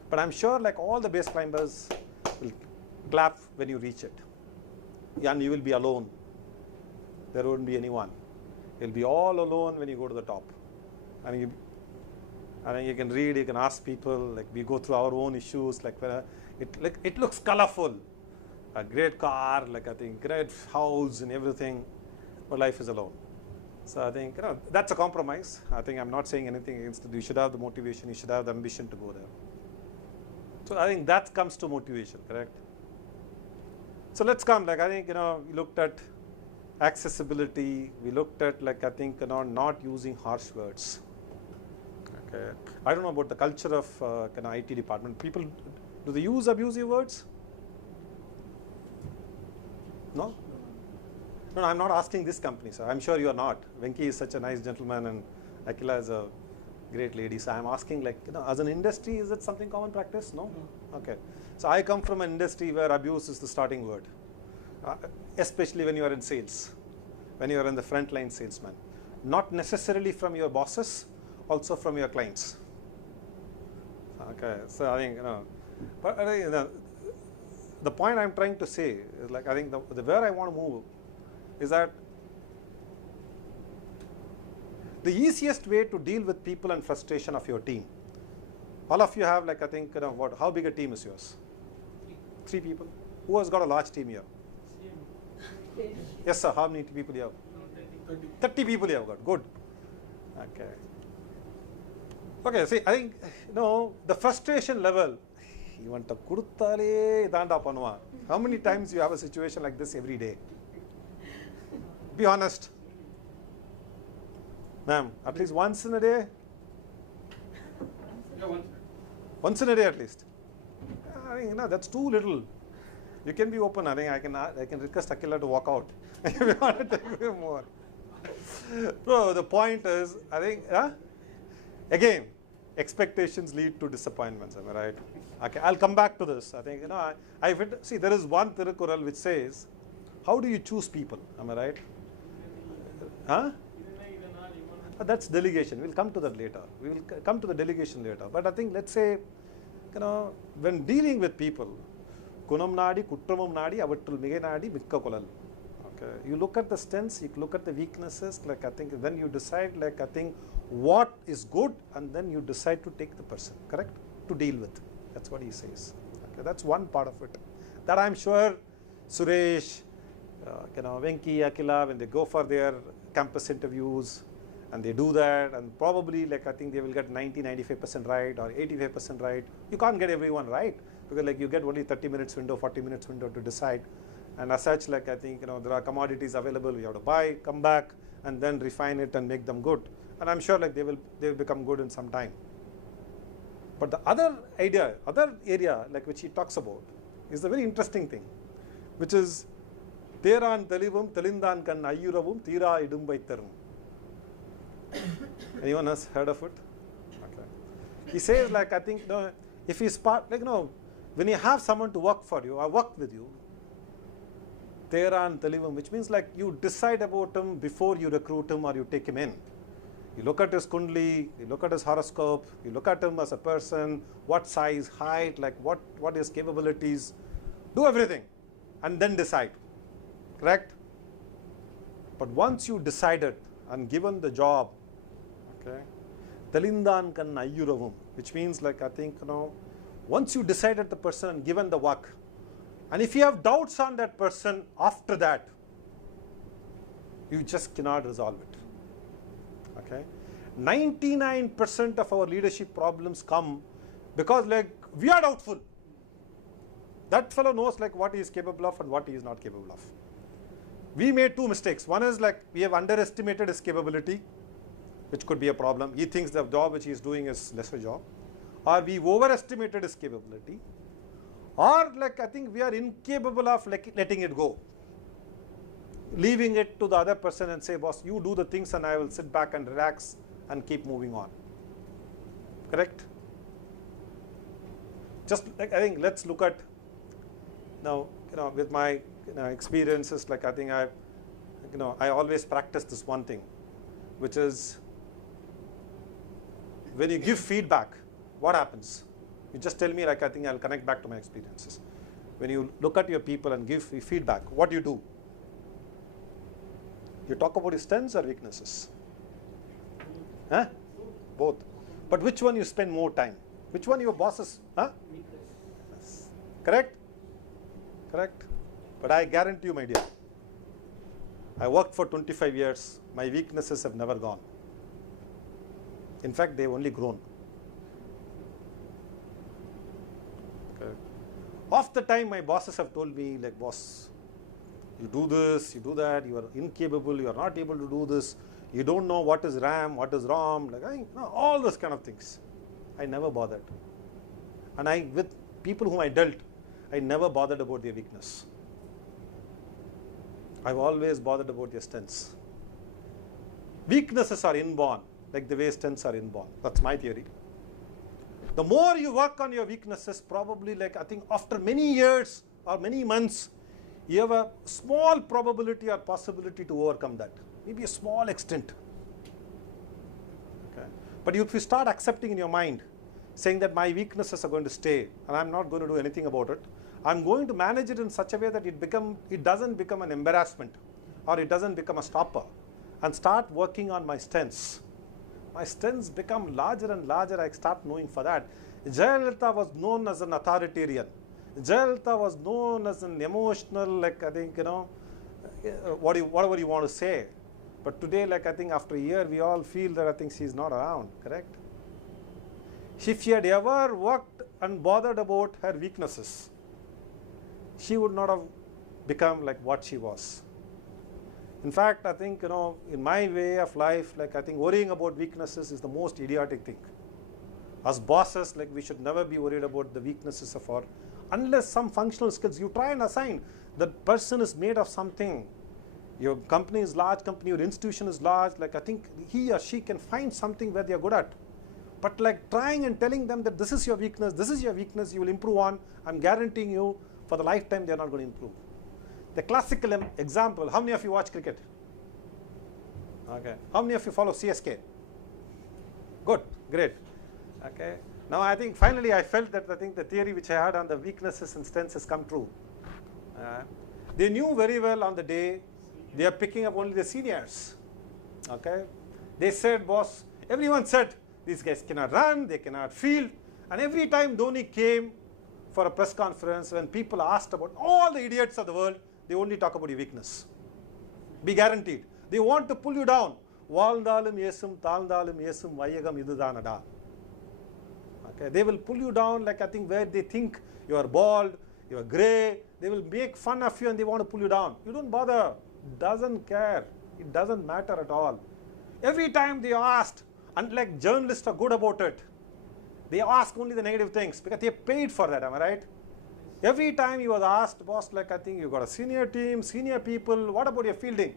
But I'm sure like all the base climbers will clap when you reach it. And you will be alone. There won't be anyone. You'll be all alone when you go to the top. And you can read, you can ask people, like we go through our own issues, like it looks colorful. A great car, like I think great house and everything, but life is alone. So I think that's a compromise. I think I'm not saying anything against it. You should have the motivation, you should have the ambition to go there. So I think that comes to motivation, correct? So let's come, like I think, we looked at accessibility, we looked at like I think, not using harsh words. Okay. I don't know about the culture of IT department. People, do they use abusive words? No? No, I'm not asking this company, sir. I'm sure you are not. Venki is such a nice gentleman and Akila is a great lady. So I'm asking like, as an industry, is it something common practice? No? Okay. So I come from an industry where abuse is the starting word, especially when you are in sales, when you are in the frontline salesman. Not necessarily from your bosses, also from your clients. Okay. So I think, but I think, the point I'm trying to say is like, I think the where I want to move is that the easiest way to deal with people and frustration of your team. All of you have like I think how big a team is yours? 3 people. Who has got a large team here? Yes sir, how many people you have? 30 people you have got. Good. Okay. Okay, see I think the frustration level, how many times you have a situation like this every day? Be honest. Ma'am, at least once in a day? Yeah, once. Once in a day at least. I think that's too little. You can be open. I think I can request Akila to walk out if you want to take more. So the point is, I think again, expectations lead to disappointments. Am I right? Okay, I'll come back to this. I think see there is one Thirukural which says, how do you choose people? Am I right? Huh? That's delegation. We'll come to that later. We will come to the delegation later. But I think, let's say, when dealing with people, kunam nadi, kutramam nadi, avattul migai nadi, mikka kolal. Okay. You look at the strengths, you look at the weaknesses, like I think, then you decide, like I think, what is good, and then you decide to take the person, correct? To deal with. That's what he says. Okay. That's one part of it. That I'm sure Suresh, Venki, Akila, when they go for their campus interviews, And they do that, and probably like I think they will get 90-95% right or 85% right. You can't get everyone right, because like you get only 30 minutes window, 40 minutes window to decide. And as such, like I think there are commodities available, you have to buy, come back, and then refine it and make them good. And I'm sure like they will become good in some time. But the other area like which he talks about is the very interesting thing, which is Theran Telivum Telindan Kan Ayyuravum Thira Idumbai Terum. Anyone has heard of it? Okay. He says like I think if he's part like when you have someone to work for you or work with you, Theran Telivum, which means like you decide about him before you recruit him or you take him in. You look at his kundli, you look at his horoscope, you look at him as a person, what size, height, like what his capabilities, do everything and then decide. Correct? But once you decided and given the job, okay, Telindan Kan Ayyuravum, which means like I think once you decided the person and given the work, and if you have doubts on that person after that, you just cannot resolve it. Okay, 99% of our leadership problems come because like we are doubtful. That fellow knows like what he is capable of and what he is not capable of. We made two mistakes. One is like we have underestimated his capability, which could be a problem. He thinks the job which he is doing is lesser job, or we overestimated his capability, or like I think we are incapable of like letting it go, leaving it to the other person and say, boss, you do the things and I will sit back and relax and keep moving on. Correct? Just like I think let's look at now, with my experiences, like I think I always practice this one thing, which is when you give feedback, what happens? You just tell me, like I think I'll connect back to my experiences. When you look at your people and give feedback, what do you do? You talk about his strengths or weaknesses? Huh? Both. But which one you spend more time? Which one your bosses? Huh? Yes. Correct? Correct? But I guarantee you, my dear, I worked for 25 years. My weaknesses have never gone. In fact, they've only grown. Okay. Half the time, my bosses have told me, like, boss, you do this, you do that, you are incapable, you are not able to do this, you don't know what is RAM, what is ROM, like all those kind of things. I never bothered. And with people whom I dealt, I never bothered about their weakness. I've always bothered about their strengths. Weaknesses are inborn, like the way strengths are inborn. That's my theory. The more you work on your weaknesses, probably like I think after many years or many months, you have a small probability or possibility to overcome that. Maybe a small extent. Okay. But if you start accepting in your mind, saying that my weaknesses are going to stay and I'm not going to do anything about it, I'm going to manage it in such a way that it doesn't become an embarrassment or it doesn't become a stopper, and start working on my strengths. My strengths become larger and larger. I start knowing for that. Jayalalitha was known as an authoritarian. Jayalalitha was known as an emotional, like I think, whatever you want to say. But today, like I think after a year, we all feel that I think she's not around, correct? If she had ever worked and bothered about her weaknesses, she would not have become like what she was. In fact, I think, in my way of life, like I think worrying about weaknesses is the most idiotic thing. As bosses, like we should never be worried about the weaknesses of our, unless some functional skills, you try and assign that person is made of something. Your company is large company, your institution is large, like I think he or she can find something where they are good at. But like trying and telling them that this is your weakness, you will improve on, I'm guaranteeing you for the lifetime they are not going to improve. The classical example, how many of you watch cricket? Okay. How many of you follow CSK? Good, great. Okay. Now I think finally I felt that I think the theory which I had on the weaknesses and strengths has come true. They knew very well on the day they are picking up only the seniors. Okay. They said, boss, everyone said these guys cannot run, they cannot field. And every time Dhoni came for a press conference, when people asked about all the idiots of the world, they only talk about your weakness. Be guaranteed. They want to pull you down. வாழ்ந்தாலும் ஏசும் தாழ்ந்தாலும் ஏசும் வையகம் இதுதானடா. Okay, they will pull you down like I think where they think you are bald, you are grey, they will make fun of you and they want to pull you down. You don't bother, doesn't care, it doesn't matter at all. Every time they asked, unlike journalists are good about it, they ask only the negative things because they are paid for that, am I right? Every time he was asked, boss, like I think you got a senior team, senior people, what about your fielding?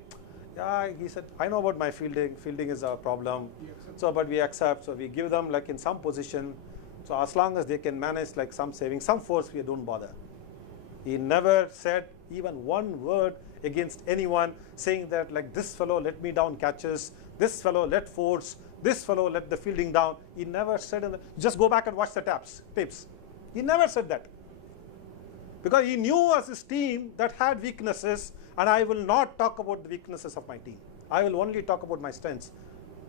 Yeah, he said, I know about my fielding is a problem. So, but we accept, so we give them like in some position. So as long as they can manage like some savings, some force, we don't bother. He never said even one word against anyone saying that like this fellow let me down catches, this fellow let force, this fellow let the fielding down. He never said, just go back and watch the tapes. He never said that. Because he knew as his team that had weaknesses, and I will not talk about the weaknesses of my team. I will only talk about my strengths.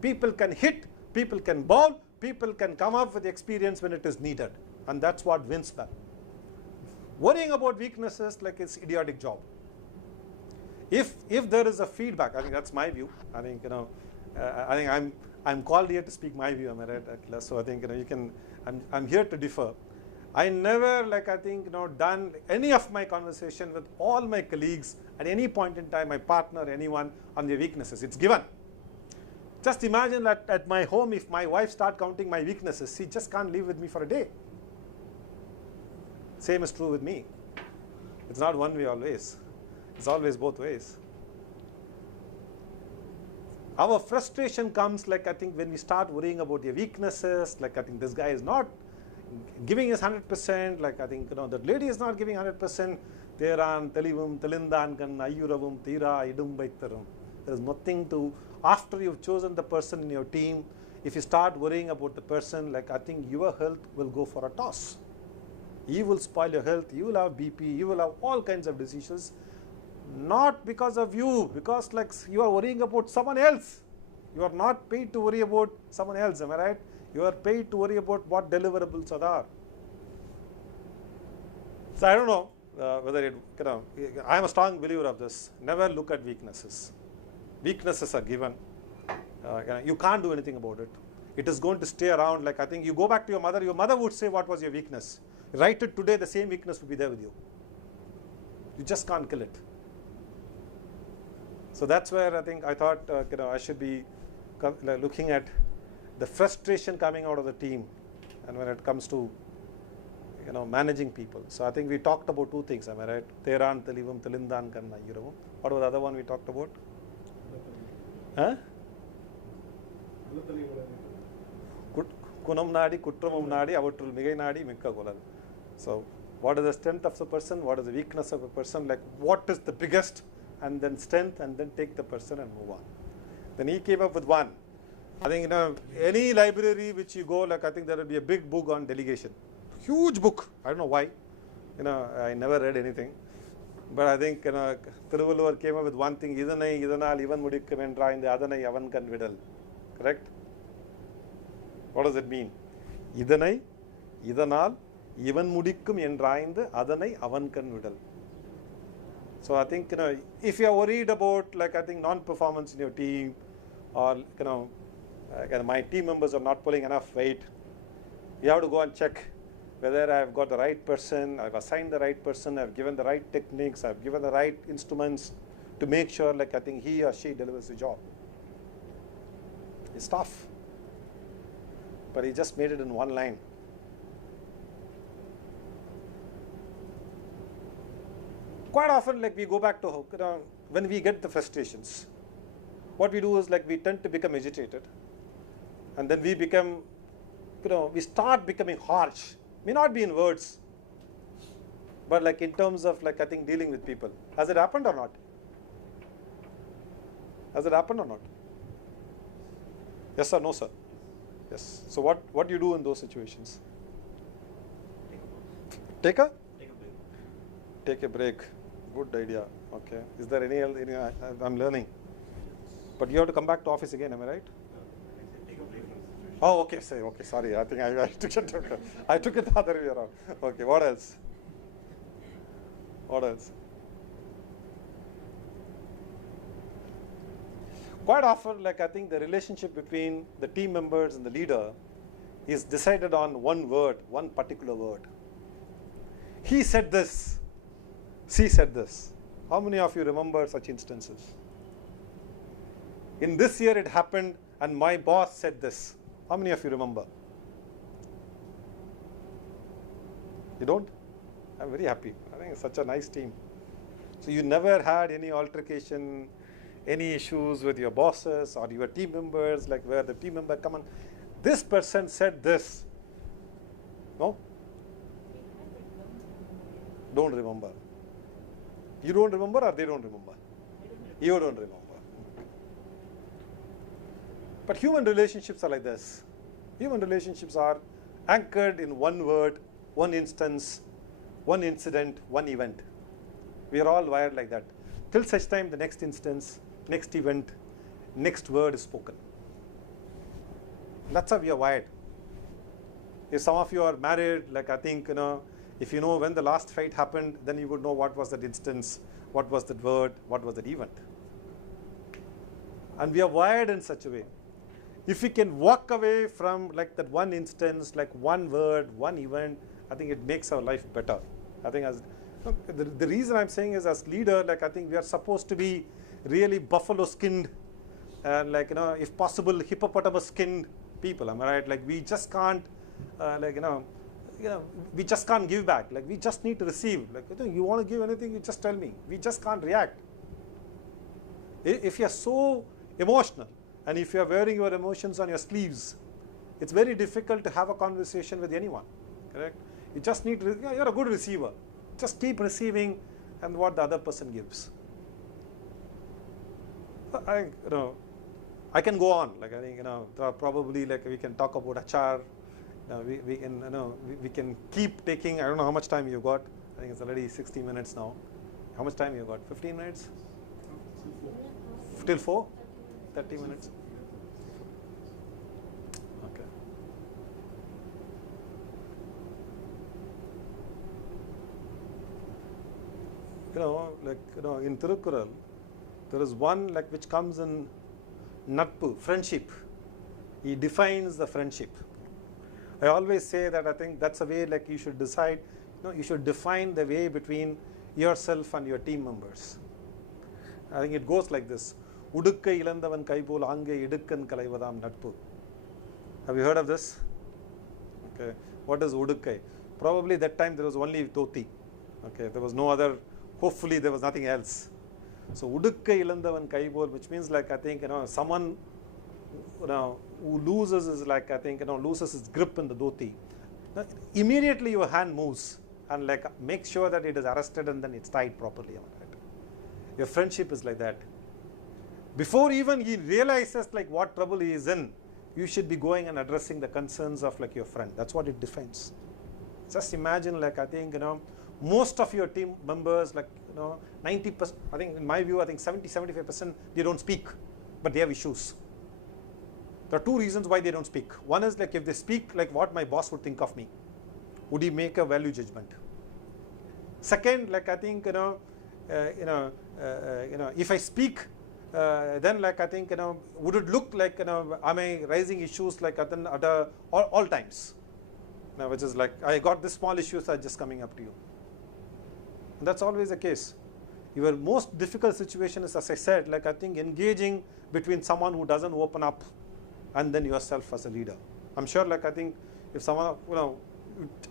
People can hit, people can bowl, people can come up with experience when it is needed. And that's what wins them. Worrying about weaknesses like it's idiotic job. If there is a feedback, I think that's my view. I think, I think I'm called here to speak my view, am I right? So I think, you can, I'm here to differ. I never, like I think, done any of my conversation with all my colleagues at any point in time, my partner, anyone, on their weaknesses. It's given. Just imagine that at my home, if my wife start counting my weaknesses, she just can't live with me for a day. Same is true with me. It's not one way always. It's always both ways. Our frustration comes, like I think, when we start worrying about your weaknesses, like I think this guy is not giving us 100%, like I think, that lady is not giving 100%. Theran, Telivum, Telindankan, Ayuravum, Tira, Idum Baitarum. There is nothing to, after you've chosen the person in your team, if you start worrying about the person, like I think your health will go for a toss. You will spoil your health, you will have BP, you will have all kinds of diseases, not because of you, because like you are worrying about someone else. You are not paid to worry about someone else, am I right? You are paid to worry about what deliverables are there. So I don't know whether it, I am a strong believer of this. Never look at weaknesses. Weaknesses are given. You can't do anything about it. It is going to stay around. Like I think you go back to your mother would say, what was your weakness? Write it today, the same weakness will be there with you. You just can't kill it. So that's where I think I thought I should be looking at the frustration coming out of the team, and when it comes to managing people. So I think we talked about two things, am I right? Theran, Telivum, Telindan, Kanna, Yuravam. What was the other one we talked about? Huh? Kunam Nadi, Kutramum Nadi, Avatul Migai Nadi, Mikka Golal. So what is the strength of the person? What is the weakness of a person? Like what is the biggest? And then strength, and then take the person and move on. Then he came up with one. I think any library which you go, like I think there will be a big book on delegation, huge book. I don't know why, I never read anything, but I think Thirukural came up with one thing: Idanai, Idanal, Ivan Mudikkum endraindu, Adanai, Avan kan vidal. Correct? What does it mean? Idanai, Idanal, Ivan Mudikkum endraindu, Adanai, Avan kan vidal. So I think if you are worried about like I think non-performance in your team, or my team members are not pulling enough weight, you have to go and check whether I have got the right person, I've assigned the right person, I've given the right techniques, I've given the right instruments to make sure like I think he or she delivers the job. It's tough, but he just made it in one line. Quite often, like we go back to when we get the frustrations, what we do is like we tend to become agitated, and then we become, we start becoming harsh. May not be in words, but like in terms of like I think dealing with people. Has it happened or not? Has it happened or not? Yes or no, sir? Yes. So what do you do in those situations? Take a break. Take a break. Good idea. Okay. Is there any I'm learning. But you have to come back to office again, am I right? Oh, okay. Okay, sorry. I think I took it the other way around. Okay, what else? What else? Quite often, like I think the relationship between the team members and the leader is decided on one word, one particular word. He said this, she said this. How many of you remember such instances? In this year it happened and my boss said this. How many of you remember? You don't? I'm very happy. I think it's such a nice team. So you never had any altercation, any issues with your bosses or your team members, like where the team member come on, this person said this. No? Don't remember. You don't remember or they don't remember? You don't remember. But human relationships are like this. Human relationships are anchored in one word, one instance, one incident, one event. We are all wired like that. Till such time the next instance, next event, next word is spoken. That's how we are wired. If some of you are married, like I think, if you know when the last fight happened, then you would know what was that instance, what was that word, what was that event. And we are wired in such a way. If we can walk away from like that one instance, like one word, one event, I think it makes our life better. I think the reason I'm saying is as leader, like I think we are supposed to be really buffalo skinned and like, if possible, hippopotamus skinned people. Am I right? Like we just can't, we just can't give back. Like we just need to receive. Like you want to give anything, you just tell me. We just can't react. If you're so emotional and if you're wearing your emotions on your sleeves, it's very difficult to have a conversation with anyone. Correct? You just need to, you're a good receiver. Just keep receiving and what the other person gives. I can go on. Like I think, probably like we can talk about HR. We can, we can keep taking. I don't know how much time you got. I think it's already 60 minutes now. How much time you got? 15 minutes? Till 4? 30 minutes. Okay. In Thirukural, there is one like which comes in Natpu, friendship. He defines the friendship. I always say that I think that's a way like you should decide, you should define the way between yourself and your team members. I think it goes like this. Udukkai ilandavan kaibol ange idukkan kalaivadam natpu. Have you heard of this? Okay. What is Udukkai? Probably that time there was only dhoti. Okay. There was no other, hopefully there was nothing else. So Udukkai ilandavan kaibol, which means like I think, someone who loses is like I think, loses his grip in the dhoti. Immediately your hand moves and like make sure that it is arrested and then it's tied properly. Right? Your friendship is like that. Before even he realizes like what trouble he is in, you should be going and addressing the concerns of like your friend. That's what it defines. Just imagine like I think, most of your team members, like 90%, I think in my view, I think 70-75% they don't speak, but they have issues. There are two reasons why they don't speak. One is like if they speak, like what my boss would think of me. Would he make a value judgment? Second, like I think, if I speak, then like I think, would it look like, am I raising issues like at all times? Which is like, I got this small issues are just coming up to you. And that's always the case. Your most difficult situation is, as I said, like I think engaging between someone who doesn't open up and then yourself as a leader. I'm sure like I think if someone,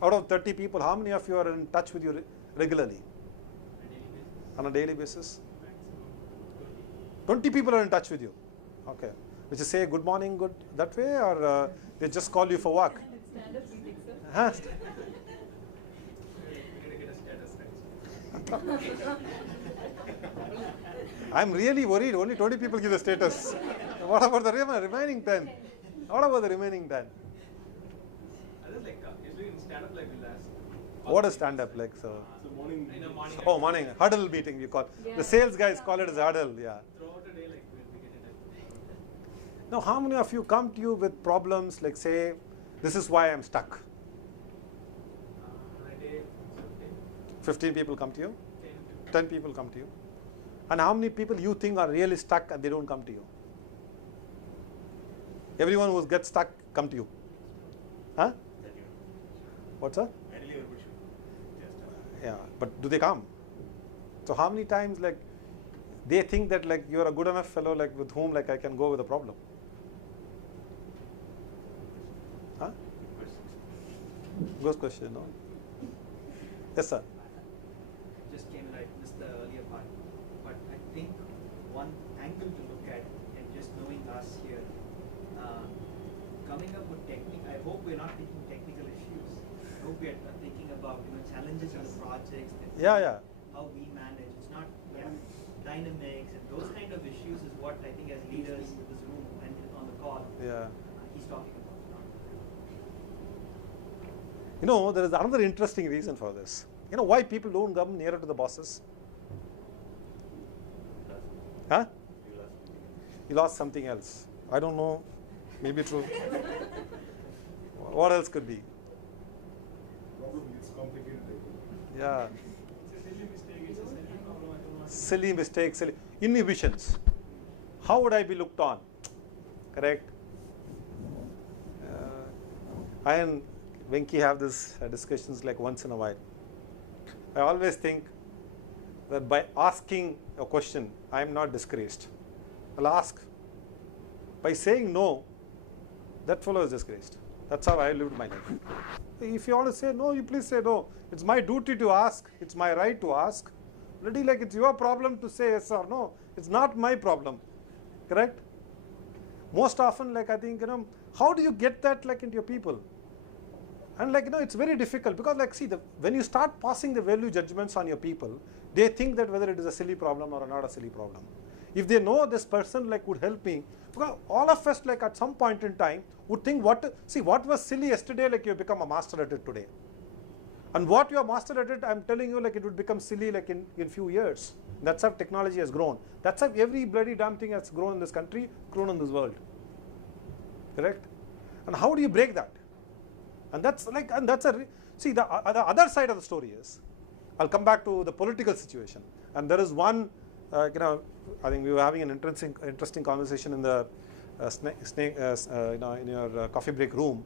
out of 30 people, how many of you are in touch with you regularly? On a daily basis? 20 people are in touch with you. Okay. Which is say good morning, good that way, or they just call you for work? Stand-up meeting, sir. Huh? I'm really worried. Only 20 people give a status. What about the remaining 10? What about the remaining 10? Usually in stand-up like we'll ask. What is stand-up like? So Morning. In a morning. oh, morning huddle meeting we call. Yeah. The sales guys call it as huddle. Yeah. Throughout the day, like we'll be getting it. Now, how many of you come to you with problems like say, this is why I'm stuck? On a day, 15 people come to you. 10 10 people come to you. And how many people you think are really stuck and they don't come to you? Everyone who gets stuck come to you. Huh? What's that? Ideally, everybody should just. Yeah, but do they come? So how many times like they think that like you are a good enough fellow like with whom like I can go with a problem? Huh? Good question, no? Yes, sir. Just came in, I missed the earlier part. But I think one angle to look at, and just knowing us here, coming up with technique, I hope we're not thinking technical issues. I hope we're thinking about challenges in the projects. Yeah. How we manage. It's not dynamics and those kind of issues is what I think as leaders in this room and on the call. Yeah. He's talking about. There is another interesting reason for this. Why people don't come nearer to the bosses? Huh? You lost something else. I don't know. Maybe true. What else could be? Probably it's complicated. Yeah. It's a silly mistake, it's a silly problem, I don't know. Silly mistakes, silly inhibitions. How would I be looked on? Correct? I and Venki have this discussions like once in a while. I always think that by asking a question, I am not disgraced. I'll ask. By saying no, that fellow is disgraced. That's how I lived my life. If you want to say no, you please say no. It's my duty to ask. It's my right to ask. Really, like it's your problem to say yes or no. It's not my problem. Correct? Most often, like I think, how do you get that like into your people? And like, it's very difficult because like, see, when you start passing the value judgments on your people, they think that whether it is a silly problem or not a silly problem. If they know this person like would help me, because all of us like at some point in time would think what was silly yesterday, like you become a master at it today. And what you are master at it, I'm telling you, like it would become silly like in few years. That's how technology has grown. That's how every bloody damn thing has grown in this country, grown in this world. Correct? And how do you break that? And that's the other side of the story is, I'll come back to the political situation. And there is one, I think we were having an interesting conversation in the in your coffee break room.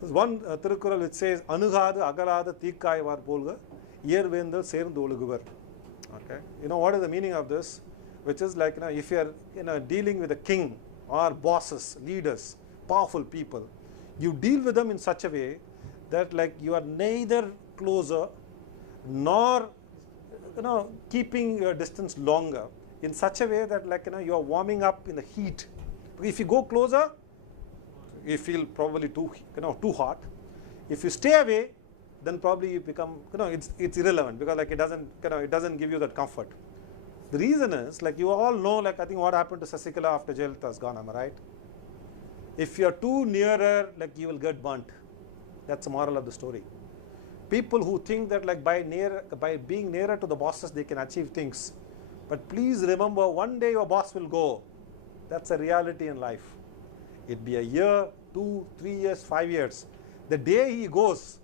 There's one Thirukural which says, "Anugada agalada thikkai var polga, yervendal serundu oluguvar." Okay, what is the meaning of this? Which is like if you are dealing with a king or bosses, leaders, powerful people, you deal with them in such a way that like you are neither closer nor keeping your distance longer, in such a way that like you are warming up in the heat. If you go closer, you feel probably too hot. If you stay away, then probably you become it's irrelevant because like it doesn't give you that comfort. The reason is like you all know like I think what happened to Sasikala after Jayalalitha has gone, am I right? If you are too nearer, like you will get burnt. That's the moral of the story. People who think that like by being nearer to the bosses they can achieve things, but please remember one day your boss will go. That's a reality in life. It be a year, 2, 3 years, 5 years. The day he goes,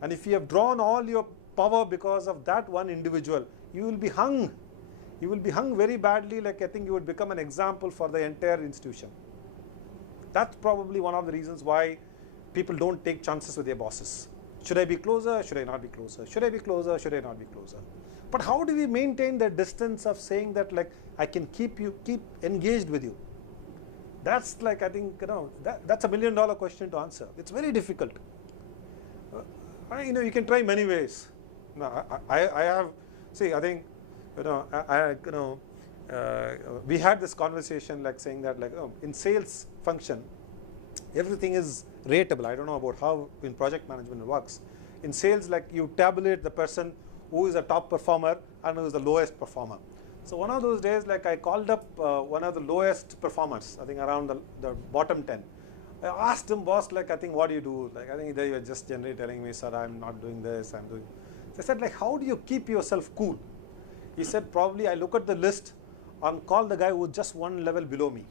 and if you have drawn all your power because of that one individual, you will be hung. You will be hung very badly. Like I think you would become an example for the entire institution. That's probably one of the reasons why people don't take chances with their bosses. Should I be closer? Should I not be closer? Should I be closer? Should I not be closer? But how do we maintain the distance of saying that like I can keep engaged with you? That's like I think that's $1 million question to answer. It's very difficult. You can try many ways. No, I have I think we had this conversation like saying that like in sales function everything is rateable. I don't know about how in project management it works. In sales, like you tabulate the person who is a top performer and who is the lowest performer. So one of those days, like I called up one of the lowest performers, I think around the bottom 10. I asked him, boss, like I think what do you do? Like I think they were just generally telling me, sir, I'm not doing this, I'm doing. So I said, like, how do you keep yourself cool? He said, probably I look at the list and call the guy who's just one level below me.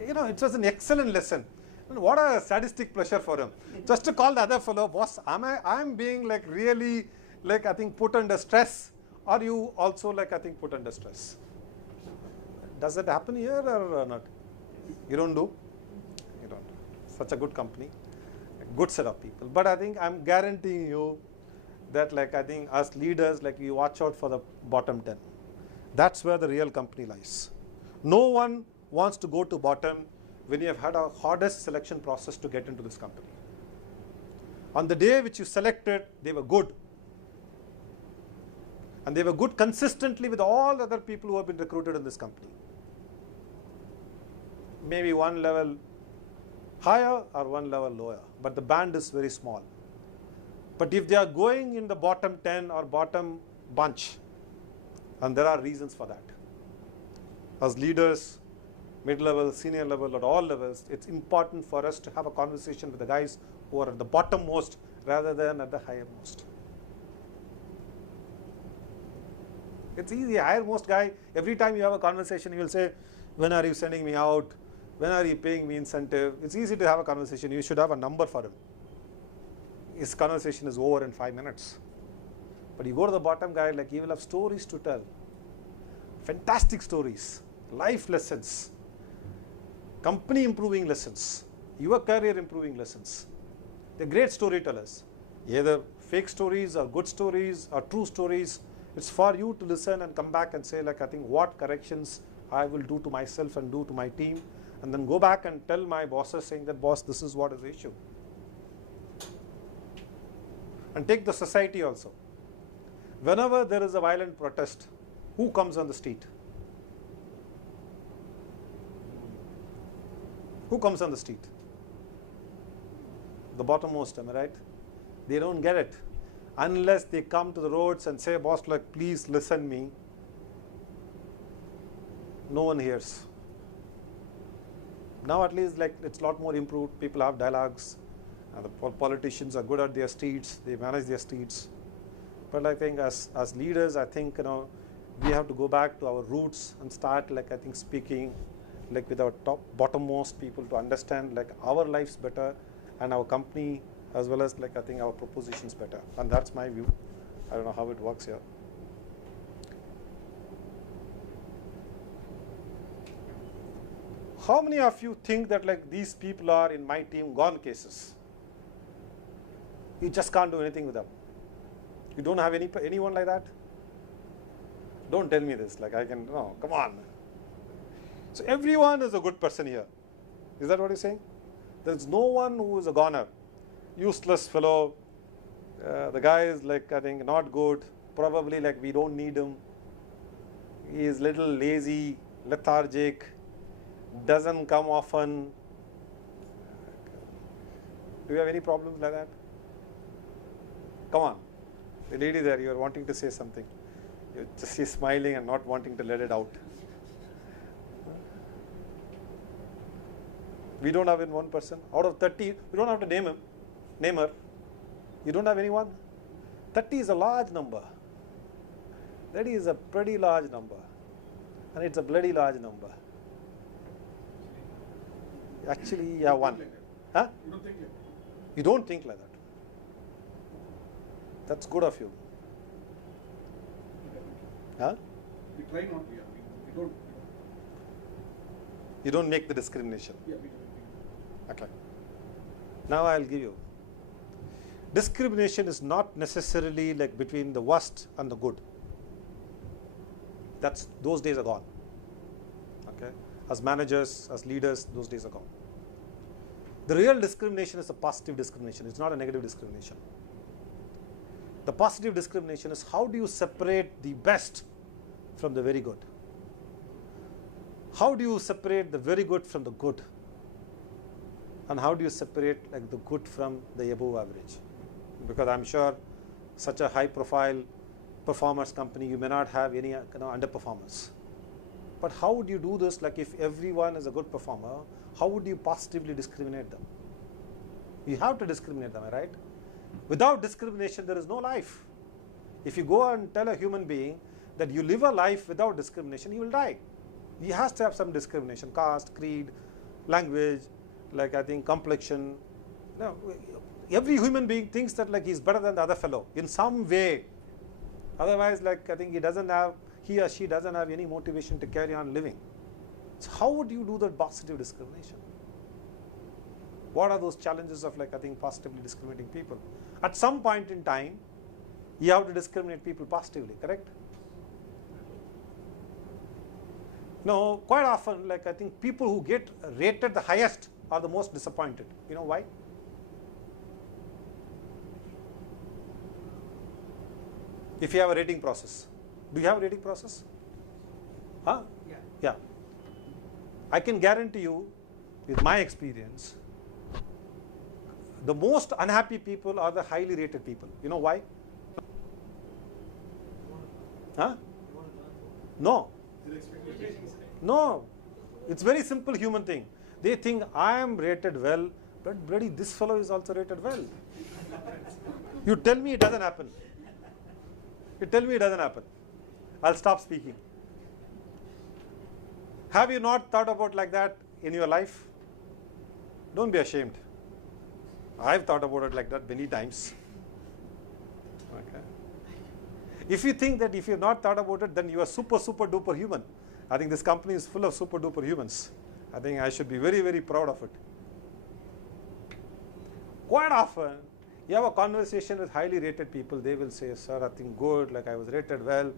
It was an excellent lesson. And what a sadistic pleasure for him. Just to call the other fellow, boss, I'm being like really, like I think put under stress, or you also like I think put under stress. Does that happen here or not? You don't do? You don't. Such a good company, a good set of people. But I think I'm guaranteeing you that like I think as leaders, like you watch out for the bottom 10. That's where the real company lies. No one wants to go to bottom when you have had a hardest selection process to get into this company. On the day which you selected, they were good. And they were good consistently with all the other people who have been recruited in this company. Maybe one level higher or one level lower, but the band is very small. But if they are going in the bottom 10 or bottom bunch, and there are reasons for that. As leaders, mid-level, senior level, at all levels, it's important for us to have a conversation with the guys who are at the bottommost rather than at the highermost. It's easy. Highermost guy, every time you have a conversation, he will say, when are you sending me out? When are you paying me incentive? It's easy to have a conversation. You should have a number for him. His conversation is over in 5 minutes. But you go to the bottom guy, like he will have stories to tell. Fantastic stories, life lessons, company improving lessons, your career improving lessons. They're great storytellers. Either fake stories or good stories or true stories. It's for you to listen and come back and say, like, I think what corrections I will do to myself and do to my team, and then go back and tell my bosses saying that, boss, this is what is the issue. And take the society also. Whenever there is a violent protest, who comes on the street? Who comes on the street? The bottommost, am I right? They don't get it. Unless they come to the roads and say, boss, like, please listen me. No one hears. Now at least like it's a lot more improved. People have dialogues. The politicians are good at their streets. They manage their streets. But I think as leaders, I think, we have to go back to our roots and start, like, I think, speaking like with our bottommost people to understand like our lives better and our company as well as like I think our propositions better. And that's my view. I don't know how it works here. How many of you think that like these people are in my team gone cases? You just can't do anything with them. You don't have anyone like that? Don't tell me this, like I can, no, come on. So everyone is a good person here. Is that what you're saying? There's no one who is a goner. Useless fellow. The guy is like, I think, not good. Probably like we don't need him. He is little lazy, lethargic, doesn't come often. Do you have any problems like that? Come on. The lady there, you are wanting to say something. You're just smiling and not wanting to let it out. We don't have in one person. Out of 30, you don't have to name him, name her. You don't have anyone? 30 is a large number. 30 is a pretty large number. And it's a bloody large number. Actually, yeah, one. Huh? You don't think like that. You don't think like that. That's good of you. Huh? We try not to, yeah. We don't. You don't make the discrimination. Yeah, we don't. Okay. Now I'll give you. Discrimination is not necessarily like between the worst and the good. Those days are gone. Okay. As managers, as leaders, those days are gone. The real discrimination is a positive discrimination. It's not a negative discrimination. The positive discrimination is how do you separate the best from the very good? How do you separate the very good from the good? And how do you separate like the good from the above average? Because I'm sure such a high profile performance company, you may not have any underperformers. But how would you do this? Like if everyone is a good performer, how would you positively discriminate them? You have to discriminate them, right? Without discrimination, there is no life. If you go and tell a human being that you live a life without discrimination, he will die. He has to have some discrimination, caste, creed, language, like I think complexion. No, every human being thinks that like he's better than the other fellow in some way. Otherwise, like I think he or she doesn't have any motivation to carry on living. So how would you do that positive discrimination? What are those challenges of like I think positively discriminating people? At some point in time, you have to discriminate people positively, correct? No, quite often like I think people who get rated the highest are the most disappointed. You know why? If you have a rating process. Do you have a rating process? Huh? Yeah. Yeah. I can guarantee you, with my experience, the most unhappy people are the highly rated people. You know why? Huh? No. No. It's very simple human thing. They think I am rated well, but bloody this fellow is also rated well. You tell me it doesn't happen. You tell me it doesn't happen. I'll stop speaking. Have you not thought about like that in your life? Don't be ashamed. I've thought about it like that many times. Okay. If you think that if you've not thought about it, then you are super duper human. I think this company is full of super duper humans. I think I should be very, very proud of it. Quite often, you have a conversation with highly rated people, they will say, sir, I think good, like I was rated well,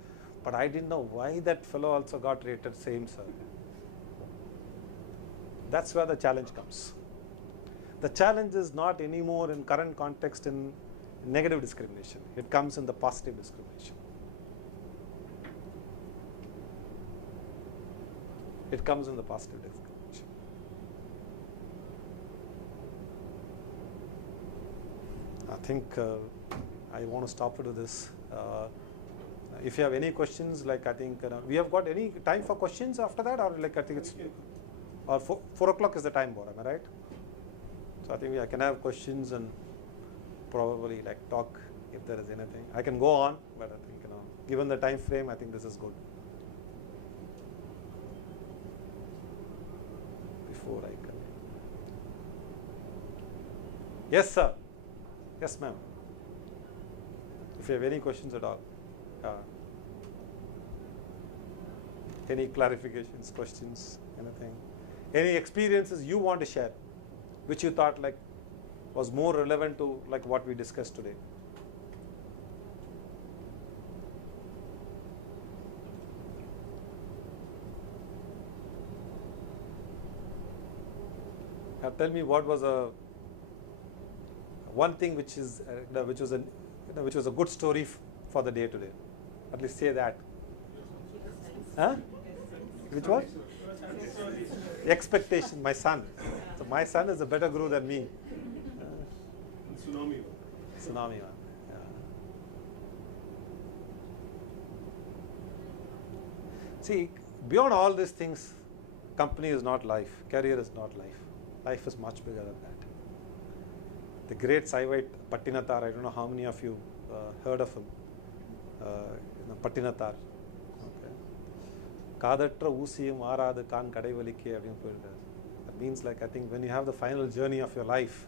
but I didn't know why that fellow also got rated same, sir. That's where the challenge comes. The challenge is not anymore in current context in negative discrimination. It comes in the positive discrimination. It comes in the positive discrimination. I think I want to stop it with this. If you have any questions, like I think we have got any time for questions after that, or like I think it's or 4 o'clock is the time board, am I right? So I think I can have questions and probably like talk if there is anything. I can go on, but I think given the time frame, I think this is good. Before I can. Yes, sir. Yes, ma'am. If you have any questions at all. Any clarifications, questions, anything? Any experiences you want to share, which you thought like was more relevant to like what we discussed today? Tell me what was one thing which was a good story for the day today. At least say that. Huh? Which one? Expectation. My son. So my son is a better guru than me. Tsunami. Tsunami one. Yeah. See, beyond all these things, company is not life. Career is not life. Life is much bigger than that. The great Saivite Pattinathar, I don't know how many of you heard of him. Pattinathar. Kadatra usiyum aaradu kaan kadaivalike appdinu poirukkaru. That means like I think when you have the final journey of your life,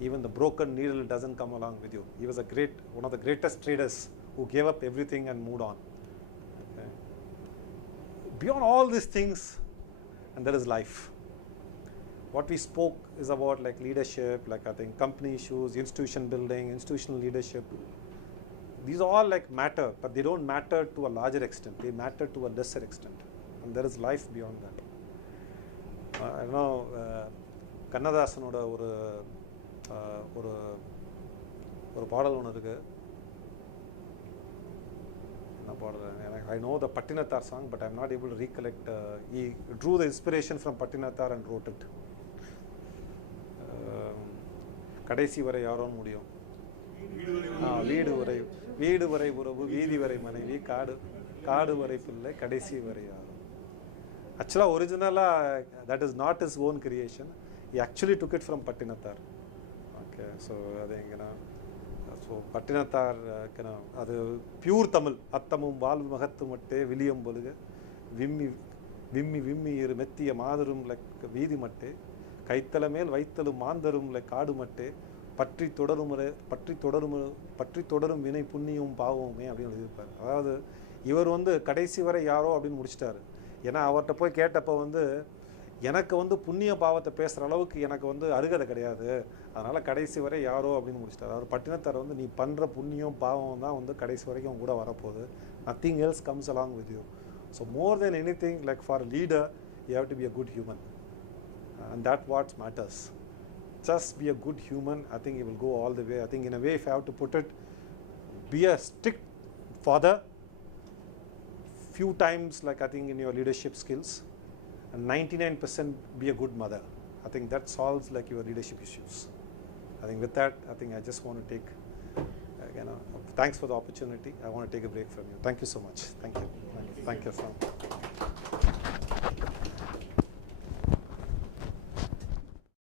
even the broken needle doesn't come along with you. He was one of the greatest traders who gave up everything and moved on. Okay. Beyond all these things, and there is life. What we spoke is about like leadership, like I think company issues, institution building, institutional leadership. These all like matter, but they don't matter to a larger extent. They matter to a lesser extent. And there is life beyond that. I know Kannadasanoda ஒரு பாடல் ஒன்று இருக்கு. I know the Pattinathar song, but I'm not able to recollect. He drew the inspiration from Pattinathar and wrote it. கடைசி வரை யாரோன்னு முடியும். வீடு வரை உறவு, வீதி வரை மனைவி, காடு வரை பிள்ளை, கடைசி வரை யாரும். Actually, originally, that is not his own creation. He actually took it from Pattinathar. Okay, so I think so Pattinathar, அது pure Tamil. அத்தமும் வாழ்வு மகத்து மட்டே விலியம் பொழுக விம்மி விம்மி விம்மி இரு மெத்திய மாதரும் லைக் வீதி மட்டே கைத்தல மேல் வைத்தலும் மாந்தரும் லைக் காடு மட்டே பற்றி தொடரும் வினை புண்ணியும் பாவமுமே அப்படின்னு எழுதியிருப்பார். அதாவது இவர் கடைசி வரை யாரோ அப்படின்னு முடிச்சிட்டாரு. ஏன்னா அவர்கிட்ட போய் கேட்டப்போ வந்து எனக்கு வந்து புண்ணிய பாவத்தை பேசுகிற அளவுக்கு எனக்கு வந்து அருகதை கிடையாது, அதனால் கடைசி வரை யாரோ அப்படின்னு முடிச்சிட்டார். அவர் பட்டினத்தார் வந்து நீ பண்ணுற புண்ணியம் பாவம் தான் வந்து கடைசி வரைக்கும் உங்க கூட வரப்போகுது. Nothing else comes along with you. So more than anything, like for a leader, you have to be a good human. And that what matters. Just be a good human. I think it will go all the way. I think in a way, if I have to put it, be a strict father, few times like I think in your leadership skills, and 99% be a good mother. I think that solves like your leadership issues. I think with that, I think I just want to take, thanks for the opportunity. I want to take a break from you. Thank you so much. Thank you. Thank you.